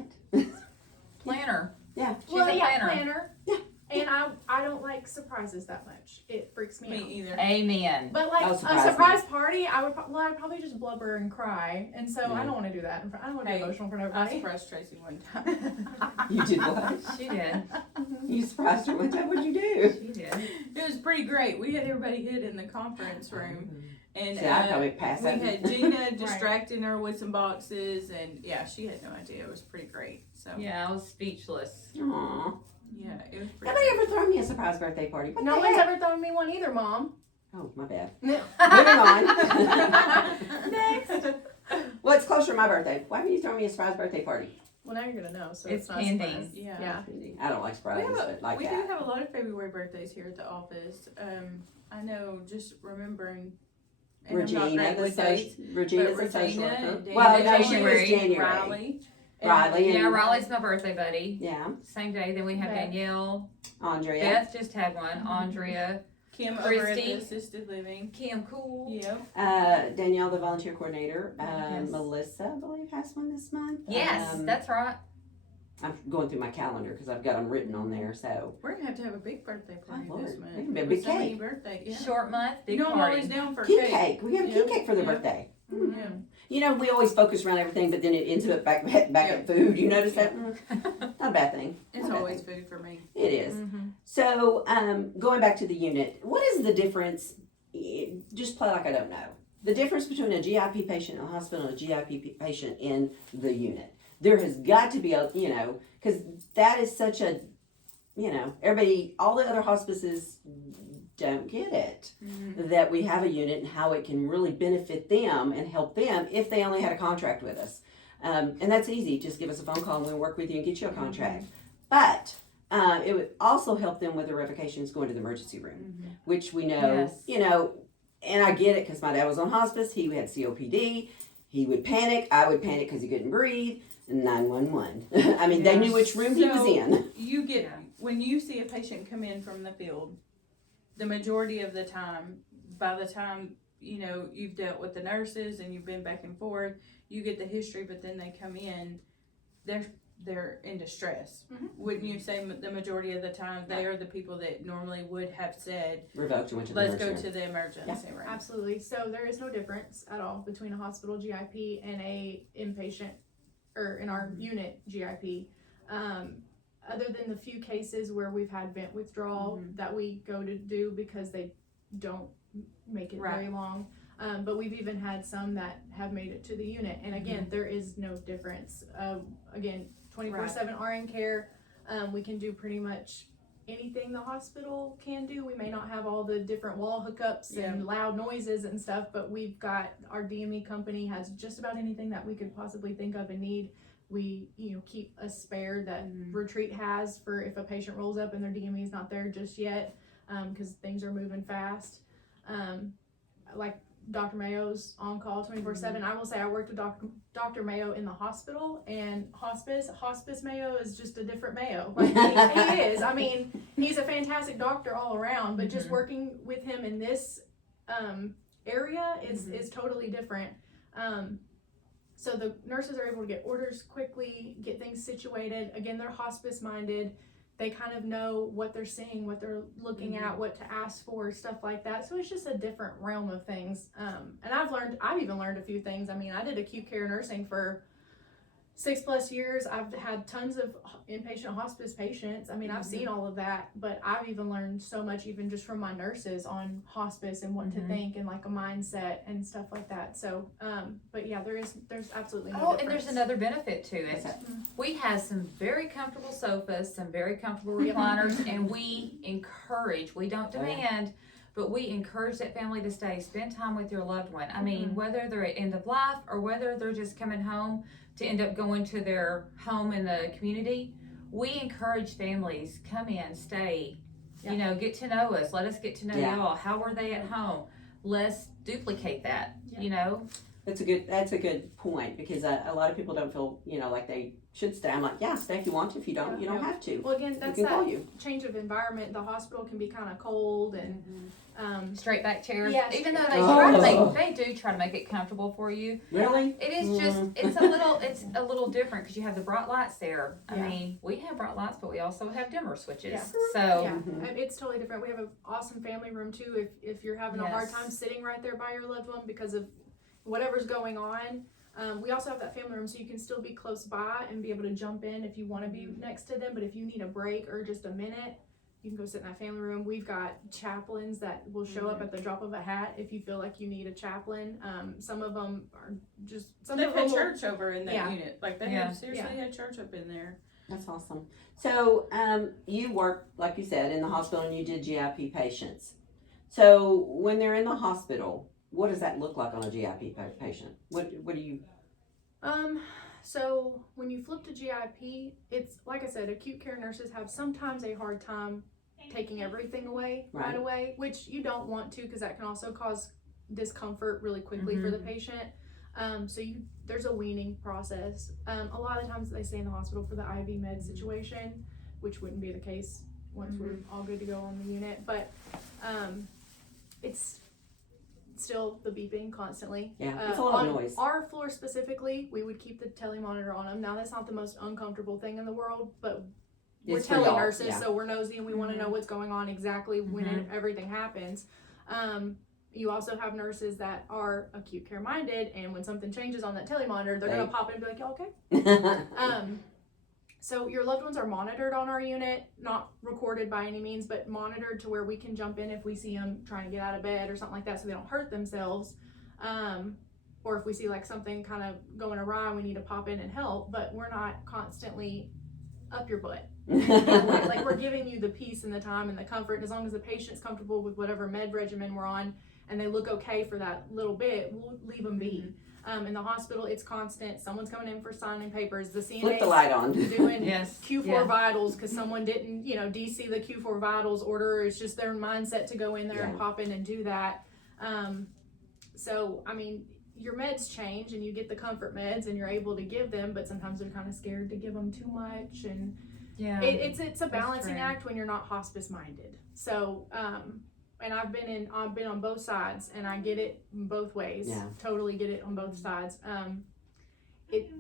Planner. Yeah. She's Well, a yeah, planner. planner. Yeah. And I don't like surprises that much. It freaks me me out. either. Amen. But like Oh, a surprise surprise party, I'd probably just blubber and cry, and so Yeah. I don't want to do that. I don't want to Hey, be emotional for I nobody. surprised Tracy one time. You did what? She did. You surprised her one time. What'd you do? She did. It was pretty great. We had everybody hid in the conference room, and See, I'd probably pass we out. had Gina distracting her with some boxes, and yeah, she had no idea. It was pretty great. So Yeah, I was speechless. Aw. yeah, it was pretty. Nobody ever thrown me a surprise birthday party. What No the one's heck? ever thrown me one either, Mom. Oh, my bad. No. Moving on. Next. Well, it's closer to my birthday. Why haven't you thrown me a surprise birthday party? Well, now you're gonna know, so It's it's, not a pending. surprise. Yeah. Yeah. I don't like surprises, but like we that. do have a lot of February birthdays here at the office. I know, just remembering. And I'm not Regina, great the with dates, Regina's but a social Regina worker. and Dan Well, and no, she was January. January. Riley. Riley Yeah, and Riley's my birthday buddy. yeah, Same day. Then we have Okay. Danielle. Andrea. Beth just had one. Andrea. Kim over at Christy. the assisted living. Kim Cool. Yep. Danielle, the volunteer coordinator. Yes. Melissa, I believe, has one this month. Yes, that's right. I'm going through my calendar because I've got them written on there. So We're gonna have a big birthday party Oh, Lord. this month. It can be a With big so many cake. birthday. Yeah. Short month, big You know, I'm party. always down for king cake. cake. We have a Yeah. king cake for their Yeah. birthday. Yeah. You know, we always focus around everything, but then it ends up back at food. You notice that? Not a bad thing. It's Not a bad always thing. food for me. It is. Mhm. So, going back to the unit, what is the difference? Just play like I don't know. The difference between a GIP patient in a hospital and a GIP patient in the unit. There has got to be a, because that is such a, everybody, all the other hospices don't get it. That we have a unit and how it can really benefit them and help them if they only had a contract with us. And that's easy. Just give us a phone call and we'll work with you and get you a contract. But it would also help them with the revocations going to the emergency room, which we know, Yes. and I get it because my dad was on hospice. He had COPD. He would panic. I would panic because he couldn't breathe. 911. I mean, they knew which room he was So- in. You get when you see a patient come in from the field, the majority of the time, by the time you've dealt with the nurses and you've been back and forth, you get the history. But then they come in, they're in distress. Mhm. Wouldn't you say the majority of the time they are the people that normally would have said, Revoked and went to the let's go emergency to the emergency room? Absolutely. So there is no difference at all between a hospital GIP and a inpatient, or in our unit GIP. Other than the few cases where we've had vent withdrawal that we go to do because they don't make it very long. But we've even had some that have made it to the unit. And again, there is no difference. Again, 24/7 RN care. We can do pretty much anything the hospital can do. We may not have all the different wall hookups and loud noises and stuff, but we've got our DME company has just about anything that we could possibly think of and need. We, keep a spare that Retreat has for if a patient rolls up and their DME is not there just yet, because things are moving fast. Like Dr. Mayo's on call 24/7. I will say I worked with Dr. Mayo in the hospital and hospice. Hospice Mayo is just a different Mayo. Like he is. I mean, he's a fantastic doctor all around, but just working with him in this area is totally different. So the nurses are able to get orders quickly, get things situated. Again, they're hospice minded. They kind of know what they're seeing, what they're looking at, what to ask for, stuff like that. So it's just a different realm of things. And I've even learned a few things. I mean, I did acute care nursing for 6+ years. I've had tons of inpatient hospice patients. I mean, I've seen all of that, but I've even learned so much even just from my nurses on hospice and what to think and like a mindset and stuff like that. So, but yeah, there's absolutely no difference. And there's another benefit to it. We have some very comfortable sofas, some very comfortable recliners, and we don't demand, but we encourage that family to stay, spend time with your loved one. I mean, whether they're at end of life or whether they're just coming home to end up going to their home in the community, we encourage families, come in, stay, get to know us, let us get to know y'all. How were they at home? Let's duplicate that, That's a good point, because a lot of people don't feel, like they should stay. I'm like, yeah, stay if you want to. If you don't, you don't have to. Well, again, that's we can that call you. Change of environment. The hospital can be kind of cold and straight back chairs. Yes. Even though they do try to make it comfortable for you. Really? It is just it's a little different because you have the bright lights there. I mean, we have bright lights, but we also have dimmer switches. Yeah. So it's totally different. We have an awesome family room too. If you're having a hard time sitting right there by your loved one because of whatever's going on. We also have that family room so you can still be close by and be able to jump in if you want to be next to them. But if you need a break or just a minute, you can go sit in that family room. We've got chaplains that will show up at the drop of a hat if you feel like you need a chaplain. Some of them are just... They've had church over in that unit. Like they have seriously had church up in there. That's awesome. So you work, like you said, in the hospital and you did GIP patients. So when they're in the hospital, what does that look like on a GIP patient? What do you... So when you flip to GIP, it's like I said, acute care nurses have sometimes a hard time taking everything away right away, which you don't want to, because that can also cause discomfort really quickly for the patient. So there's a weaning process. A lot of times they stay in the hospital for the IV med situation, which wouldn't be the case once we're all good to go on the unit. But it's still the beeping constantly. Yeah, it's a lot of noise. Our floor specifically, we would keep the telemonitor on them. Now that's not the most uncomfortable thing in the world, but we're tele nurses, so we're nosy and we want to know what's going on exactly when everything happens. You also have nurses that are acute care minded, and when something changes on that telemonitor, they're gonna pop in and be like, "You okay?" So your loved ones are monitored on our unit, not recorded by any means, but monitored to where we can jump in if we see them trying to get out of bed or something like that so they don't hurt themselves. Or if we see like something kind of going awry, we need to pop in and help, but we're not constantly up your butt. Like we're giving you the peace and the time and the comfort, and as long as the patient's comfortable with whatever med regimen we're on and they look okay for that little bit, we'll leave them be. In the hospital, it's constant. Someone's coming in for signing papers. The CNA's flip the light on. Doing Q4 vitals because someone didn't, DC the Q4 vitals order. It's just their mindset to go in there and pop in and do that. So, I mean, your meds change and you get the comfort meds and you're able to give them, but sometimes they're kind of scared to give them too much. And it's a balancing act when you're not hospice minded. So, and I've been on both sides, and I get it both ways. Totally get it on both sides.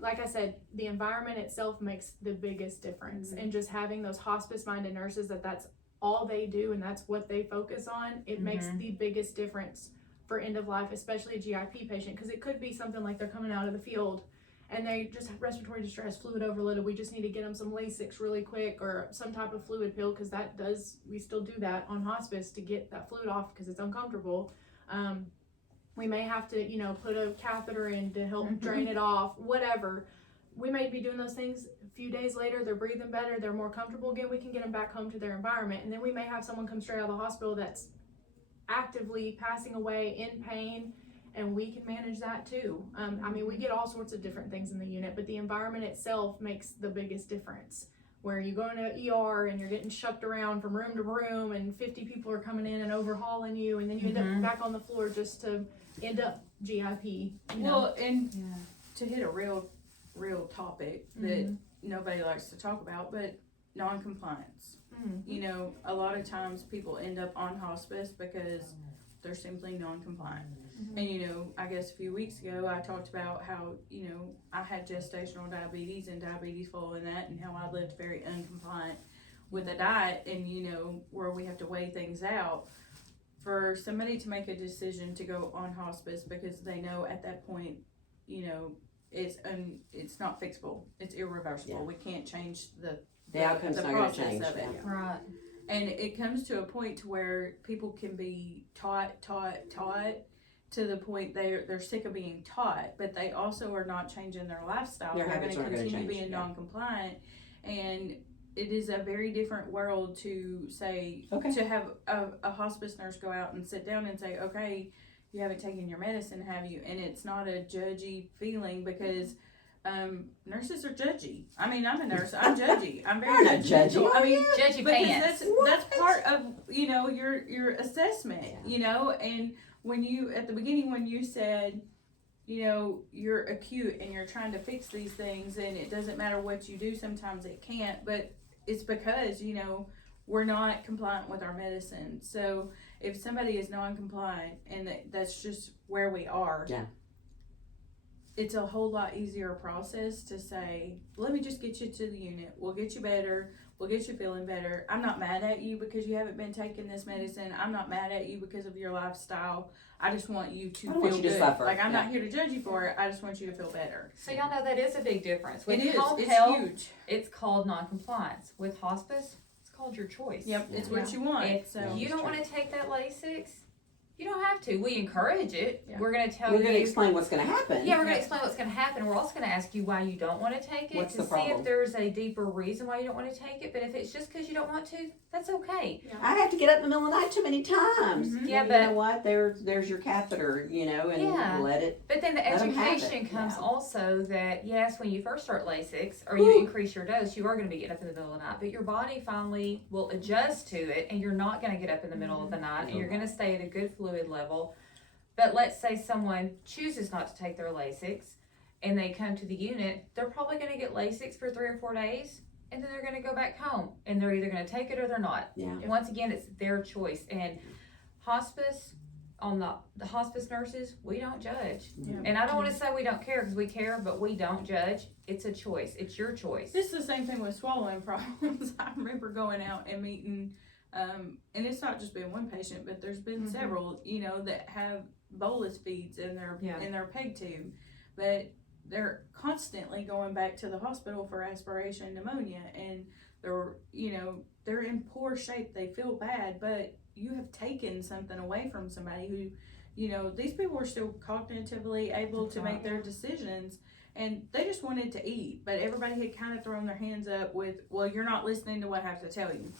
like I said, the environment itself makes the biggest difference. And just having those hospice minded nurses that's all they do and that's what they focus on, it makes the biggest difference for end of life, especially a GIP patient, because it could be something like they're coming out of the field and they just have respiratory distress, fluid overloaded. We just need to get them some Lasix really quick, or some type of fluid pill, because we still do that on hospice to get that fluid off because it's uncomfortable. We may have to, put a catheter in to help drain it off, whatever. We may be doing those things. A few days later, they're breathing better, they're more comfortable again. We can get them back home to their environment. And then we may have someone come straight out of the hospital that's actively passing away in pain, and we can manage that too. We get all sorts of different things in the unit, but the environment itself makes the biggest difference. Where you go in an ER and you're getting shucked around from room to room, and 50 people are coming in and overhauling you, and then you end up back on the floor just to end up GIP. Well, and to hit a real topic that nobody likes to talk about, but non-compliance. A lot of times people end up on hospice because they're simply non-compliant. And I guess a few weeks ago I talked about how I had gestational diabetes and diabetes following that, and how I lived very uncompliant with a diet, and where we have to weigh things out. For somebody to make a decision to go on hospice because they know at that point, it's not fixable, it's irreversible. Yeah. We can't change the outcome's not going to change. of it. Right. And it comes to a point to where people can be taught to the point they're sick of being taught, but they also are not changing their lifestyle. Their they're habits going to aren't continue gonna change, being yeah. non-compliant, and it is a very different world to say, Okay. to have a hospice nurse go out and sit down and say, okay, you haven't taken your medicine, have you? And it's not a judgy feeling, because nurses are judgy. I'm a nurse. I'm judgy. I'm very We're not judgmental. judgy. Judgy because pants. that's part of your assessment. And when you at the beginning when you said, you're acute and you're trying to fix these things, and it doesn't matter what you do, sometimes it can't, but it's because we're not compliant with our medicine. So if somebody is non-compliant and that's just where we are, it's a whole lot easier process to say, let me just get you to the unit. We'll get you better. We'll get you feeling better. I'm not mad at you because you haven't been taking this medicine. I'm not mad at you because of your lifestyle. I just want you to feel want you good. to suffer. I'm not here to judge you for it. I just want you to feel better. So y'all know that is a big difference. With It is. home It's health, huge. it's called non-compliance. With hospice, it's called your choice. Yep, it's what you want. If So you don't want to take that Lasix, you don't have to. We encourage it. Yeah. We're going to tell We're you. going to explain what's going to happen. Yeah, we're going to explain what's going to happen. We're also going to ask you why you don't want to take it, What's to the see problem? if there's a deeper reason why you don't want to take it. But if it's just because you don't want to, that's okay. I have to get up in the middle of the night too many times. Yeah, Well, but you know what? There's your catheter, and Yeah. let it. But then the Let 'em have education it, comes yeah. also that, yes, when you first start Lasix or you Woo. increase your dose, you are going to be getting up in the middle of the night, but your body finally will adjust to it, and you're not going to get up in the middle of the night, and you're going to stay at a good fluid level. But let's say someone chooses not to take their Lasix and they come to the unit, they're probably going to get Lasix for 3 or 4 days, and then they're going to go back home, and they're either going to take it or they're not. Yeah. Once again, it's their choice. And hospice, on the hospice nurses, we don't judge. Yeah. And I don't want to say we don't care, because we care, but we don't judge. It's a choice. It's your choice. It's the same thing with swallowing problems. I remember going out and meeting, and it's not just been one patient, but there's been several, that have bolus feeds in their peg tube, but they're constantly going back to the hospital for aspiration pneumonia, and they're in poor shape. They feel bad, but you have taken something away from somebody who, these people are still cognitively able to make their decisions, and they just wanted to eat, but everybody had kind of thrown their hands up with, well, you're not listening to what I have to tell you.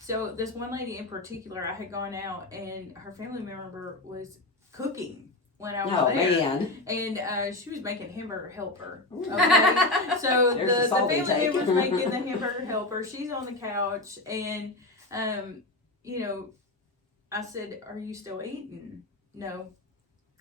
So this one lady in particular, I had gone out, and her family member was cooking when I was there. Man. And she was making hamburger helper. Ooh. Okay, so There's the the salt family intake. member was making the hamburger helper. She's on the couch, and I said, "Are you still eating?" No.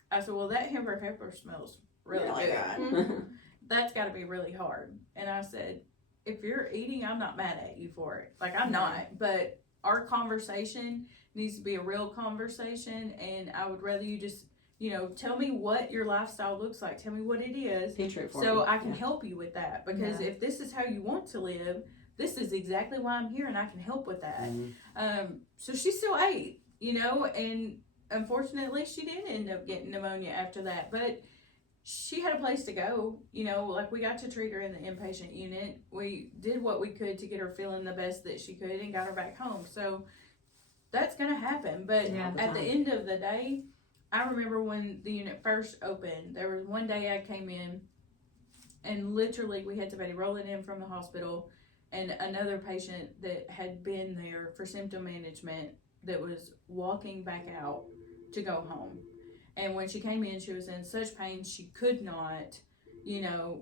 I said, "Well, that hamburger helper smells really good. That's got to be really hard." And I said, "If you're eating, I'm not mad at you for it. Like, I'm not, but our conversation needs to be a real conversation, and I would rather you just tell me what your lifestyle looks like. Tell me what it is. Picture it for me. So I can Yeah. help you with that. Because if this is how you want to live, this is exactly why I'm here and I can help with that. So she still ate, and unfortunately she did end up getting pneumonia after that. But she had a place to go, like we got to treat her in the inpatient unit. We did what we could to get her feeling the best that she could and got her back home. So that's going to happen. But at the end of the day, I remember when the unit first opened, there was one day I came in and literally we had somebody rolling in from the hospital and another patient that had been there for symptom management that was walking back out to go home. And when she came in, she was in such pain, she could not,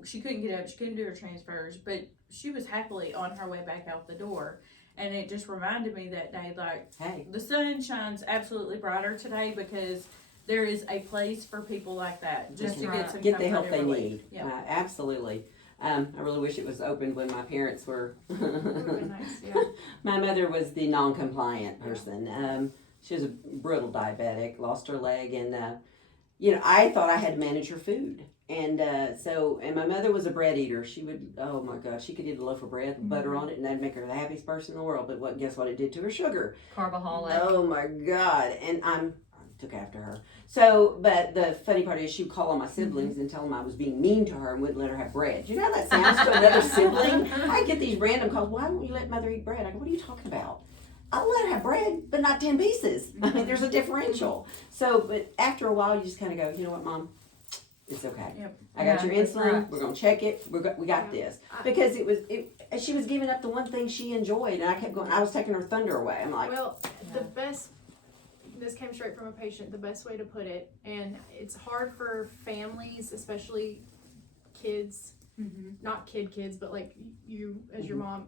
she couldn't get up, she couldn't do her transfers, but she was happily on her way back out the door. And it just reminded me that day, like, Hey, the sun shines absolutely brighter today because there is a place for people like that just to get some get the comfort help and they relief. need. Yeah. Absolutely. I really wish it was open when my parents were. Really nice, yeah. My mother was the non-compliant person. She was a brutal diabetic, lost her leg, and I thought I had to manage her food. And and my mother was a bread eater. She would, oh my God, she could eat a loaf of bread with butter on it, and that'd make her the happiest person in the world. But guess what it did to her? Sugar. Carbaholic. Oh my God. And I took after her. So, but the funny part is she would call on my siblings and tell them I was being mean to her and wouldn't let her have bread. You know how that sounds to another sibling? I get these random calls, why won't you let mother eat bread? I go, what are you talking about? I'll let her have bread, but not 10 pieces. I mean, there's a differential. So, but after a while, you just kind of go, you know what, Mom? It's okay. Yep. I got your that's insulin. right. We're going to check it. We got this. Because she was giving up the one thing she enjoyed. And I kept going, I was taking her thunder away. I'm like, Well, the best, this came straight from a patient, the best way to put it, and it's hard for families, especially kids, not kids, but like you as your mom,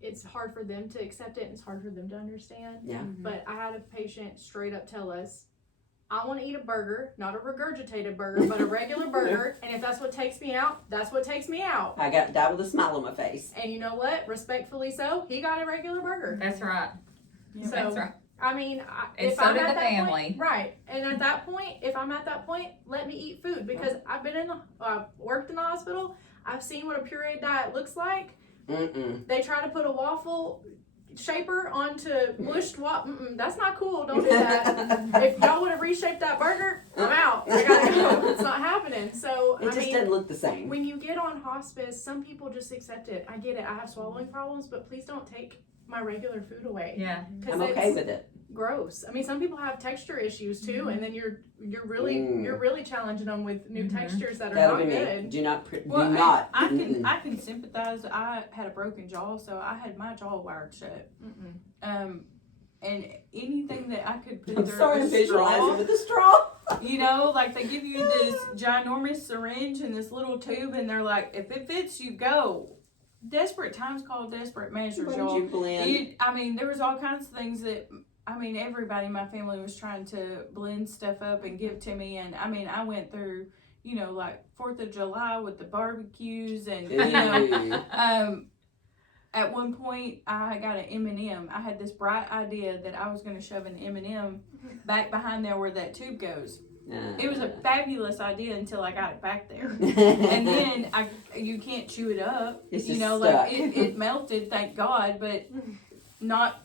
it's hard for them to accept it and it's hard for them to understand. yeah. But I had a patient straight up tell us, I want to eat a burger, not a regurgitated burger, but a regular burger, and if that's what takes me out, that's what takes me out. I got died with a smile on my face. And you know what? Respectfully so, he got a regular burger. That's right. Yeah. So, That's right. I mean, And if so I'm did at the that family. point, right? And at that point, if I'm at that point, let me eat food because I've been worked in the hospital. I've seen what a pureed diet looks like. They try to put a waffle shaper onto mushed that's not cool. Don't do that. If y'all want to reshape that burger, I'm out. I gotta go. It's not happening. So It just doesn't look the same. when you get on hospice, some people just accept it. I get it. I have swallowing problems, but please don't take my regular food away. Yeah. Because I'm okay with it. gross. I mean, some people have texture issues too, and then you're really challenging them with new textures that are That'll not be me. good. Do not. Well, do not. I can sympathize. I had a broken jaw, so I had my jaw wired shut. And anything that I could put I'm through sorry, a I'm visualizing straw, with a straw. like they give you this ginormous syringe and this little tube, and they're like, if it fits, you go. Desperate times call desperate measures, What y'all. did you blend? There was all kinds of things that, everybody in my family was trying to blend stuff up and give to me. And, I went through, like 4th of July with the barbecues and, at one point, I got an M&M. I had this bright idea that I was going to shove an M&M back behind there where that tube goes. It was a fabulous idea until I got it back there. And then you can't chew it up. It's just like stuck. it melted, thank God, but not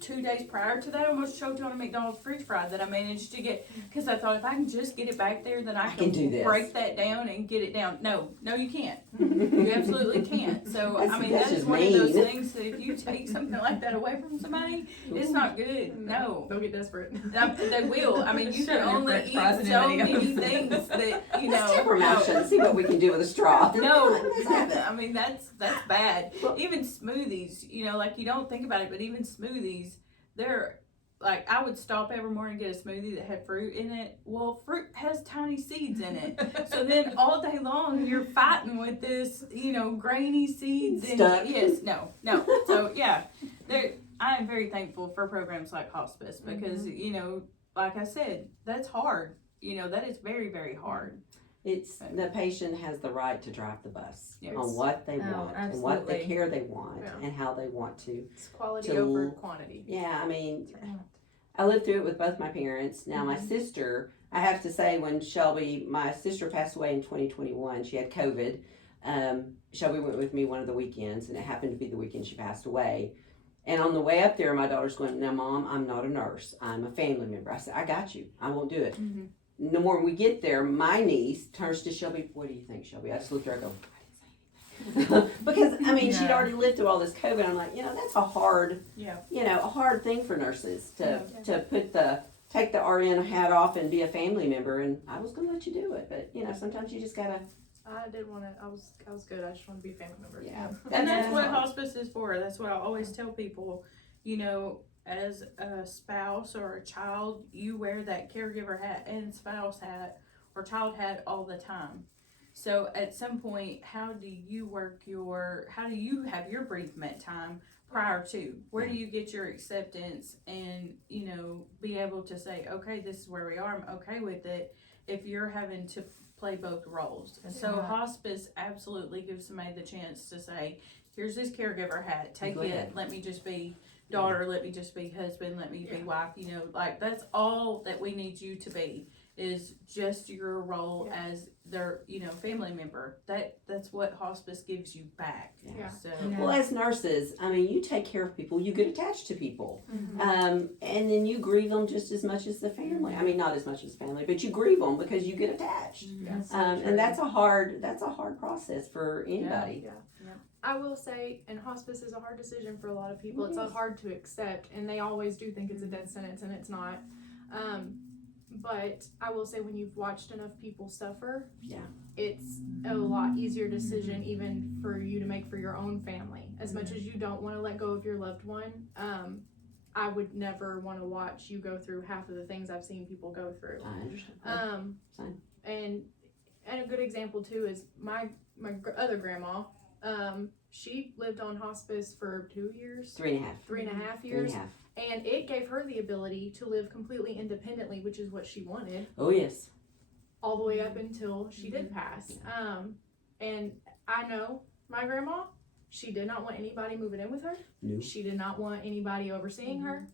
2 days prior to that, I almost choked on a McDonald's French fry that I managed to get, because I thought if I can just get it back there, then I can do this. break that down and get it down. No, you can't. You absolutely can't. So, That's that is just one of those mean. things that if you take something like that away from somebody, it's not good. No. They'll get desperate. They will. You Shove can your only French eat fries in so M&Ms. many things that, Let's tip her mouth shut and see what we can do with a straw. No, that's bad. Even smoothies, you don't think about it, but even smoothies, they're like, I would stop every morning and get a smoothie that had fruit in it. Well, fruit has tiny seeds in it. So then all day long you're fighting with this, grainy seeds. And Stuck. yes, no. So yeah, I am very thankful for programs like Hospice because, like I said, that's hard. That is very, very hard. It's the patient has the right to drive the bus Yes. on what they want and what the absolutely. care they want Yeah. and how they want to. It's quality To- over quantity. Yeah, I lived through it with both my parents. Now my sister, I have to say, when Shelby, my sister, passed away in 2021, she had COVID. Shelby went with me one of the weekends, and it happened to be the weekend she passed away. And on the way up there, my daughter's going, "Now, Mom, I'm not a nurse. I'm a family member." I said, "I got you. I won't do it." Mm-hmm. The more we get there, my niece turns to Shelby. "What do you think, Shelby?" I just looked at her, I go, "I didn't say anything." Because, I mean, she'd already lived through all this COVID. I'm like, that's a hard, a hard thing for nurses to take the RN hat off and be a family member. And I was going to let you do it. But, sometimes you just got to. I did want to. I was good. I just want to be a family member. Yeah, and that's what hospice is for. That's what I always tell people. As a spouse or a child, you wear that caregiver hat and spouse hat or child hat all the time. So at some point, how do you have your bereavement time prior to? Where do you get your acceptance and, be able to say, okay, this is where we are, I'm okay with it, if you're having to play both roles. And so hospice absolutely gives somebody the chance to say, here's this caregiver hat, take it, let me just be daughter, let me just be husband, let me be wife, that's all that we need you to be, is just your role as their, family member. That's what hospice gives you back. Yeah. So Well, as nurses, I mean, you take care of people, you get attached to people. And then you grieve them just as much as the family. I mean, not as much as family, but you grieve them because you get attached. And that's a hard process for anybody. Yeah. I will say, and hospice is a hard decision for a lot of people. It's hard to accept, and they always do think it's a death sentence, and it's not. But I will say, when you've watched enough people suffer, it's a lot easier decision even for you to make for your own family. As much as you don't want to let go of your loved one, I would never want to watch you go through half of the things I've seen people go through. I understand. And a good example too is my other grandma. She lived on hospice for 2 years, 3.5 years, and it gave her the ability to live completely independently, which is what she wanted. Oh yes. All the way up until she did pass. And I know my grandma, she did not want anybody moving in with her. No. She did not want anybody overseeing her.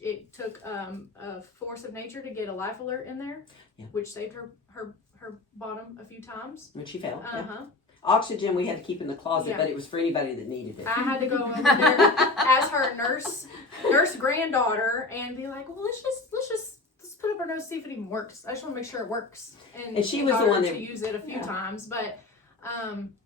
It took a force of nature to get a life alert in there, which saved her bottom a few times. When she fell. Oxygen we had to keep in the closet, but it was for anybody that needed it. I had to go over there as her nurse granddaughter and be like, well, let's put up our nose, see if it even works. I just want to make sure it works. And she was the one that to use it a few times, but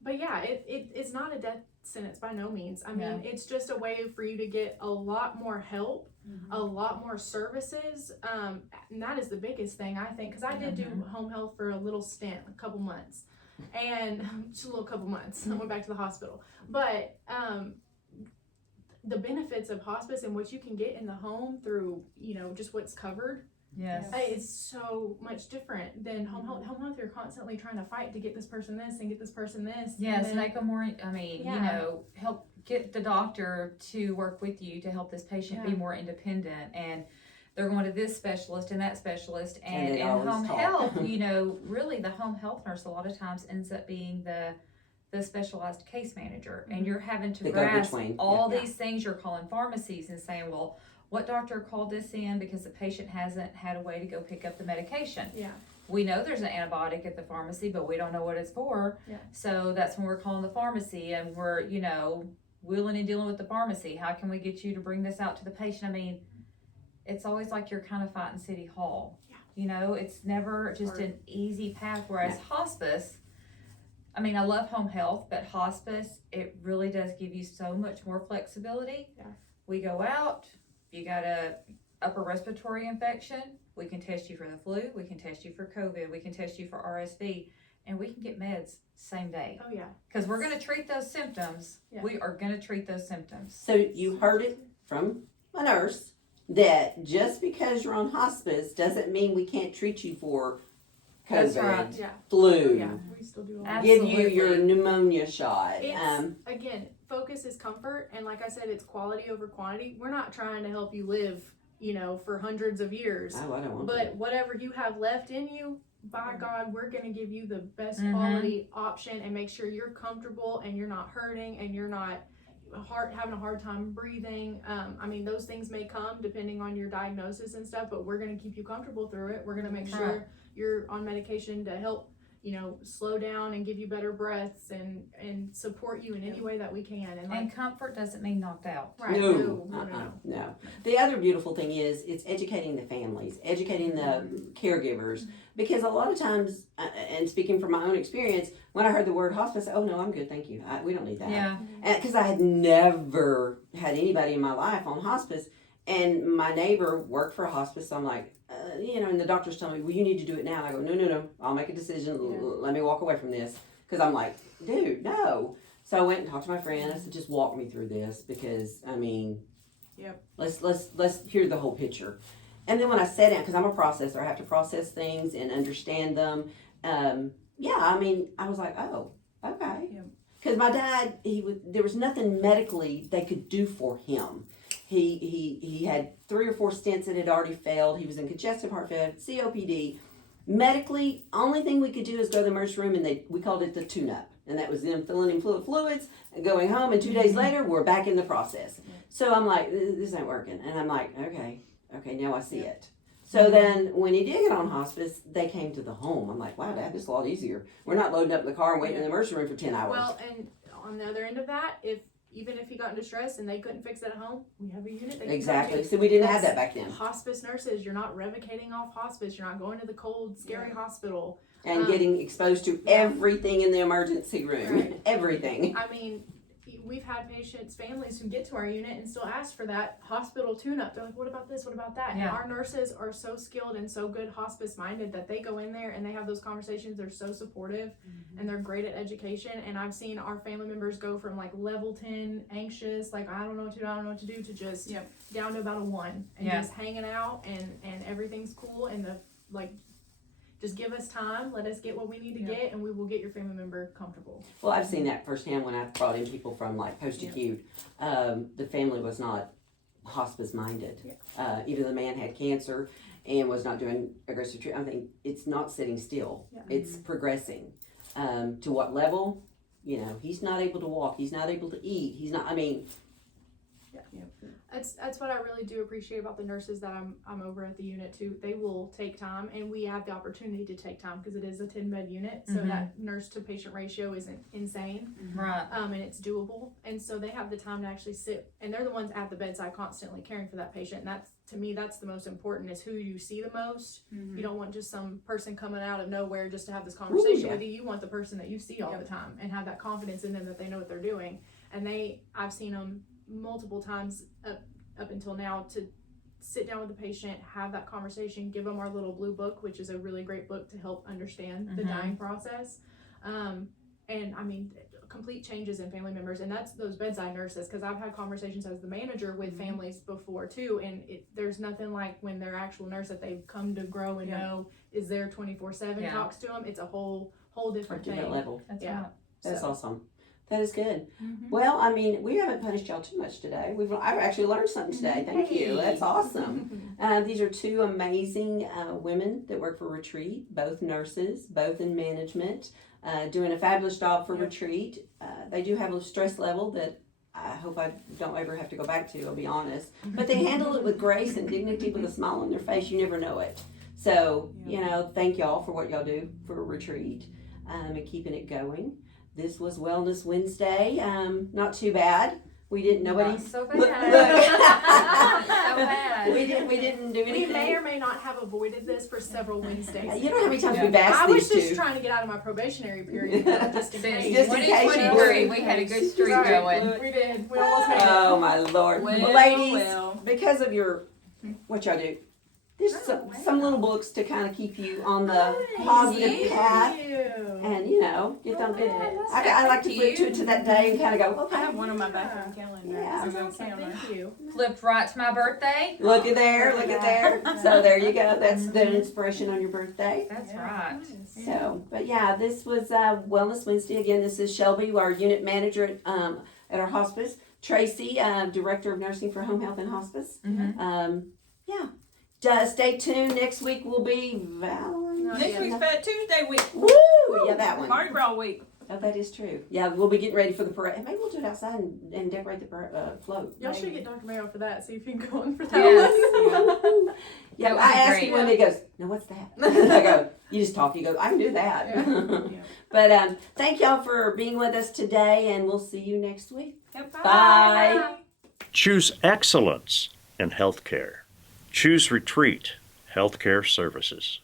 yeah, it's not a death sentence by no means. I mean, it's just a way for you to get a lot more help, a lot more services, and that is the biggest thing, I think, because I did do home health for a little stint, a couple months. And just a little couple months. I went back to the hospital. But the benefits of hospice and what you can get in the home through, just what's covered. Yes. It's so much different than home health. Home health, you're constantly trying to fight to get this person this and get this person this. Yes, and make them more, help get the doctor to work with you to help this patient be more independent. And they're going to this specialist and that specialist, and in home health, really the home health nurse a lot of times ends up being the specialized case manager, and you're having to grasp all these things. You're calling pharmacies and saying, well, what doctor called this in because the patient hasn't had a way to go pick up the medication. We know there's an antibiotic at the pharmacy, but we don't know what it's for. So that's when we're calling the pharmacy, and we're, wheeling and dealing with the pharmacy. How can we get you to bring this out to the patient? I mean, it's always like you're kind of fighting City Hall. It's never just an easy path. Whereas hospice, I mean, I love home health, but hospice, it really does give you so much more flexibility. We go out, you got a upper respiratory infection, we can test you for the flu, we can test you for COVID, we can test you for RSV, and we can get meds same day. Oh yeah. Because we're going to treat those symptoms. We are going to treat those symptoms. So you heard it from a nurse that just because you're on hospice doesn't mean we can't treat you for COVID, flu, we still do give you your pneumonia shot. Again, focus is comfort, and like I said, it's quality over quantity. We're not trying to help you live, for hundreds of years. Oh, I don't want but whatever you have left in you, by God, we're going to give you the best quality option and make sure you're comfortable and you're not hurting and you're not having a hard time breathing. I mean, those things may come depending on your diagnosis and stuff, but we're going to keep you comfortable through it. We're going to make sure you're on medication to help, slow down and give you better breaths and support you in any way that we can. And comfort doesn't mean knocked out. Right. No. The other beautiful thing is it's educating the families, educating the caregivers, because a lot of times, and speaking from my own experience, when I heard the word hospice, oh no, I'm good, thank you. We don't need that. Yeah. Because I had never had anybody in my life on hospice, and my neighbor worked for a hospice, so I'm like, and the doctor's telling me, well, you need to do it now. And I go, no, I'll make a decision. Let me walk away from this. Because I'm like, dude, no. So I went and talked to my friend. I said, just walk me through this because, let's hear the whole picture. And then when I sat down, because I'm a processor, I have to process things and understand them. I was like, oh, okay. Because my dad, there was nothing medically they could do for him. He had 3 or 4 stents that had already failed. He was in congestive heart failure, COPD. Medically, only thing we could do is go to the emergency room, and we called it the tune-up. And that was them filling in fluids and going home, and 2 days later, we're back in the process. So I'm like, this ain't working. And I'm like, okay, now I see it. So then when he did get on hospice, they came to the home. I'm like, wow, Dad, this is a lot easier. We're not loading up in the car and waiting in the emergency room for 10 hours. Well, and on the other end of that, even if he got into stress and they couldn't fix it at home, we have a unit. Exactly. So we didn't have that back then. Hospice nurses, you're not revocating off hospice. You're not going to the cold, scary hospital. And getting exposed to everything in the emergency room. Right. Everything. I mean, we've had patients, families who get to our unit and still ask for that hospital tune-up. They're like, what about this? What about that? Yeah. And our nurses are so skilled and so good hospice-minded that they go in there and they have those conversations. They're so supportive and they're great at education. And I've seen our family members go from like level 10 anxious, like I don't know what to do, to just down to about a 1 and just hanging out and everything's cool and just give us time, let us get what we need to get, and we will get your family member comfortable. Well, I've seen that firsthand when I've brought in people from like post-acute. The family was not hospice minded. Either the man had cancer and was not doing aggressive treatment. I think it's not sitting still. It's progressing. To what level? He's not able to walk. He's not able to eat. He's not, That's what I really do appreciate about the nurses that I'm over at the unit too. They will take time, and we have the opportunity to take time because it is a 10-bed unit, so that nurse to patient ratio isn't insane, right? And it's doable, and so they have the time to actually sit, and they're the ones at the bedside constantly caring for that patient. And that's, to me, that's the most important, is who you see the most. You don't want just some person coming out of nowhere just to have this conversation with you. You want the person that you see all the time and have that confidence in them that they know what they're doing. And I've seen them multiple times up until now to sit down with the patient, have that conversation, give them our little blue book, which is a really great book to help understand the dying process. And I mean, complete changes in family members, and that's those bedside nurses, because I've had conversations as the manager with families before too, and there's nothing like when their actual nurse that they've come to grow and know is there 24/7 talks to them. It's a whole different thing. Different level. That's right. That's awesome. That is good. Well, I mean, we haven't punished y'all too much today. I've actually learned something today. Thank you. That's awesome. These are 2 amazing women that work for Retreat, both nurses, both in management, doing a fabulous job for Retreat. They do have a stress level that I hope I don't ever have to go back to, I'll be honest. But they handle it with grace and dignity, with a smile on their face. You never know it. So, thank y'all for what y'all do for Retreat and keeping it going. This was Wellness Wednesday. Not too bad. We didn't. Nobody. Not so bad. Look. So bad. We didn't do anything. We may or may not have avoided this for several Wednesdays. You know how many times we've asked I these was just two. trying to get out of my probationary period, just in case. Just in case you 2023, were. we had a good streak going. We did. We almost made it. Oh my Lord, Well, ladies! well. Because of what y'all do, there's some little books to kind of keep you on the positive path. Thank you. And get them good. I like to flip to that day and kind of go, I okay. have one on my bathroom calendar. Yeah. It's on counter. Thank you. Flipped right to my birthday. Look at there. So there you go. That's the inspiration on your birthday. That's right. So, but yeah, this was Wellness Wednesday. Again, this is Shelby, our unit manager at our hospice. Tracy, director of nursing for home health and hospice. Stay tuned. Next week will be Valentine's. Next week's Fat Tuesday week. Woo! Yeah, that one. Mardi Gras week. Oh, that is true. Yeah, we'll be getting ready for the parade. Maybe we'll do it outside and decorate the float. Y'all should get Dr. Mayo for that. See if you can go in for that Yes. one. Yeah, That would I be asked great. him one day, he goes, "No, what's that?" I go, "You just talk." He goes, "I can do that." Yeah. But thank y'all for being with us today, and we'll see you next week. Yep. Bye. Choose excellence in healthcare. Choose Retreat Healthcare Services.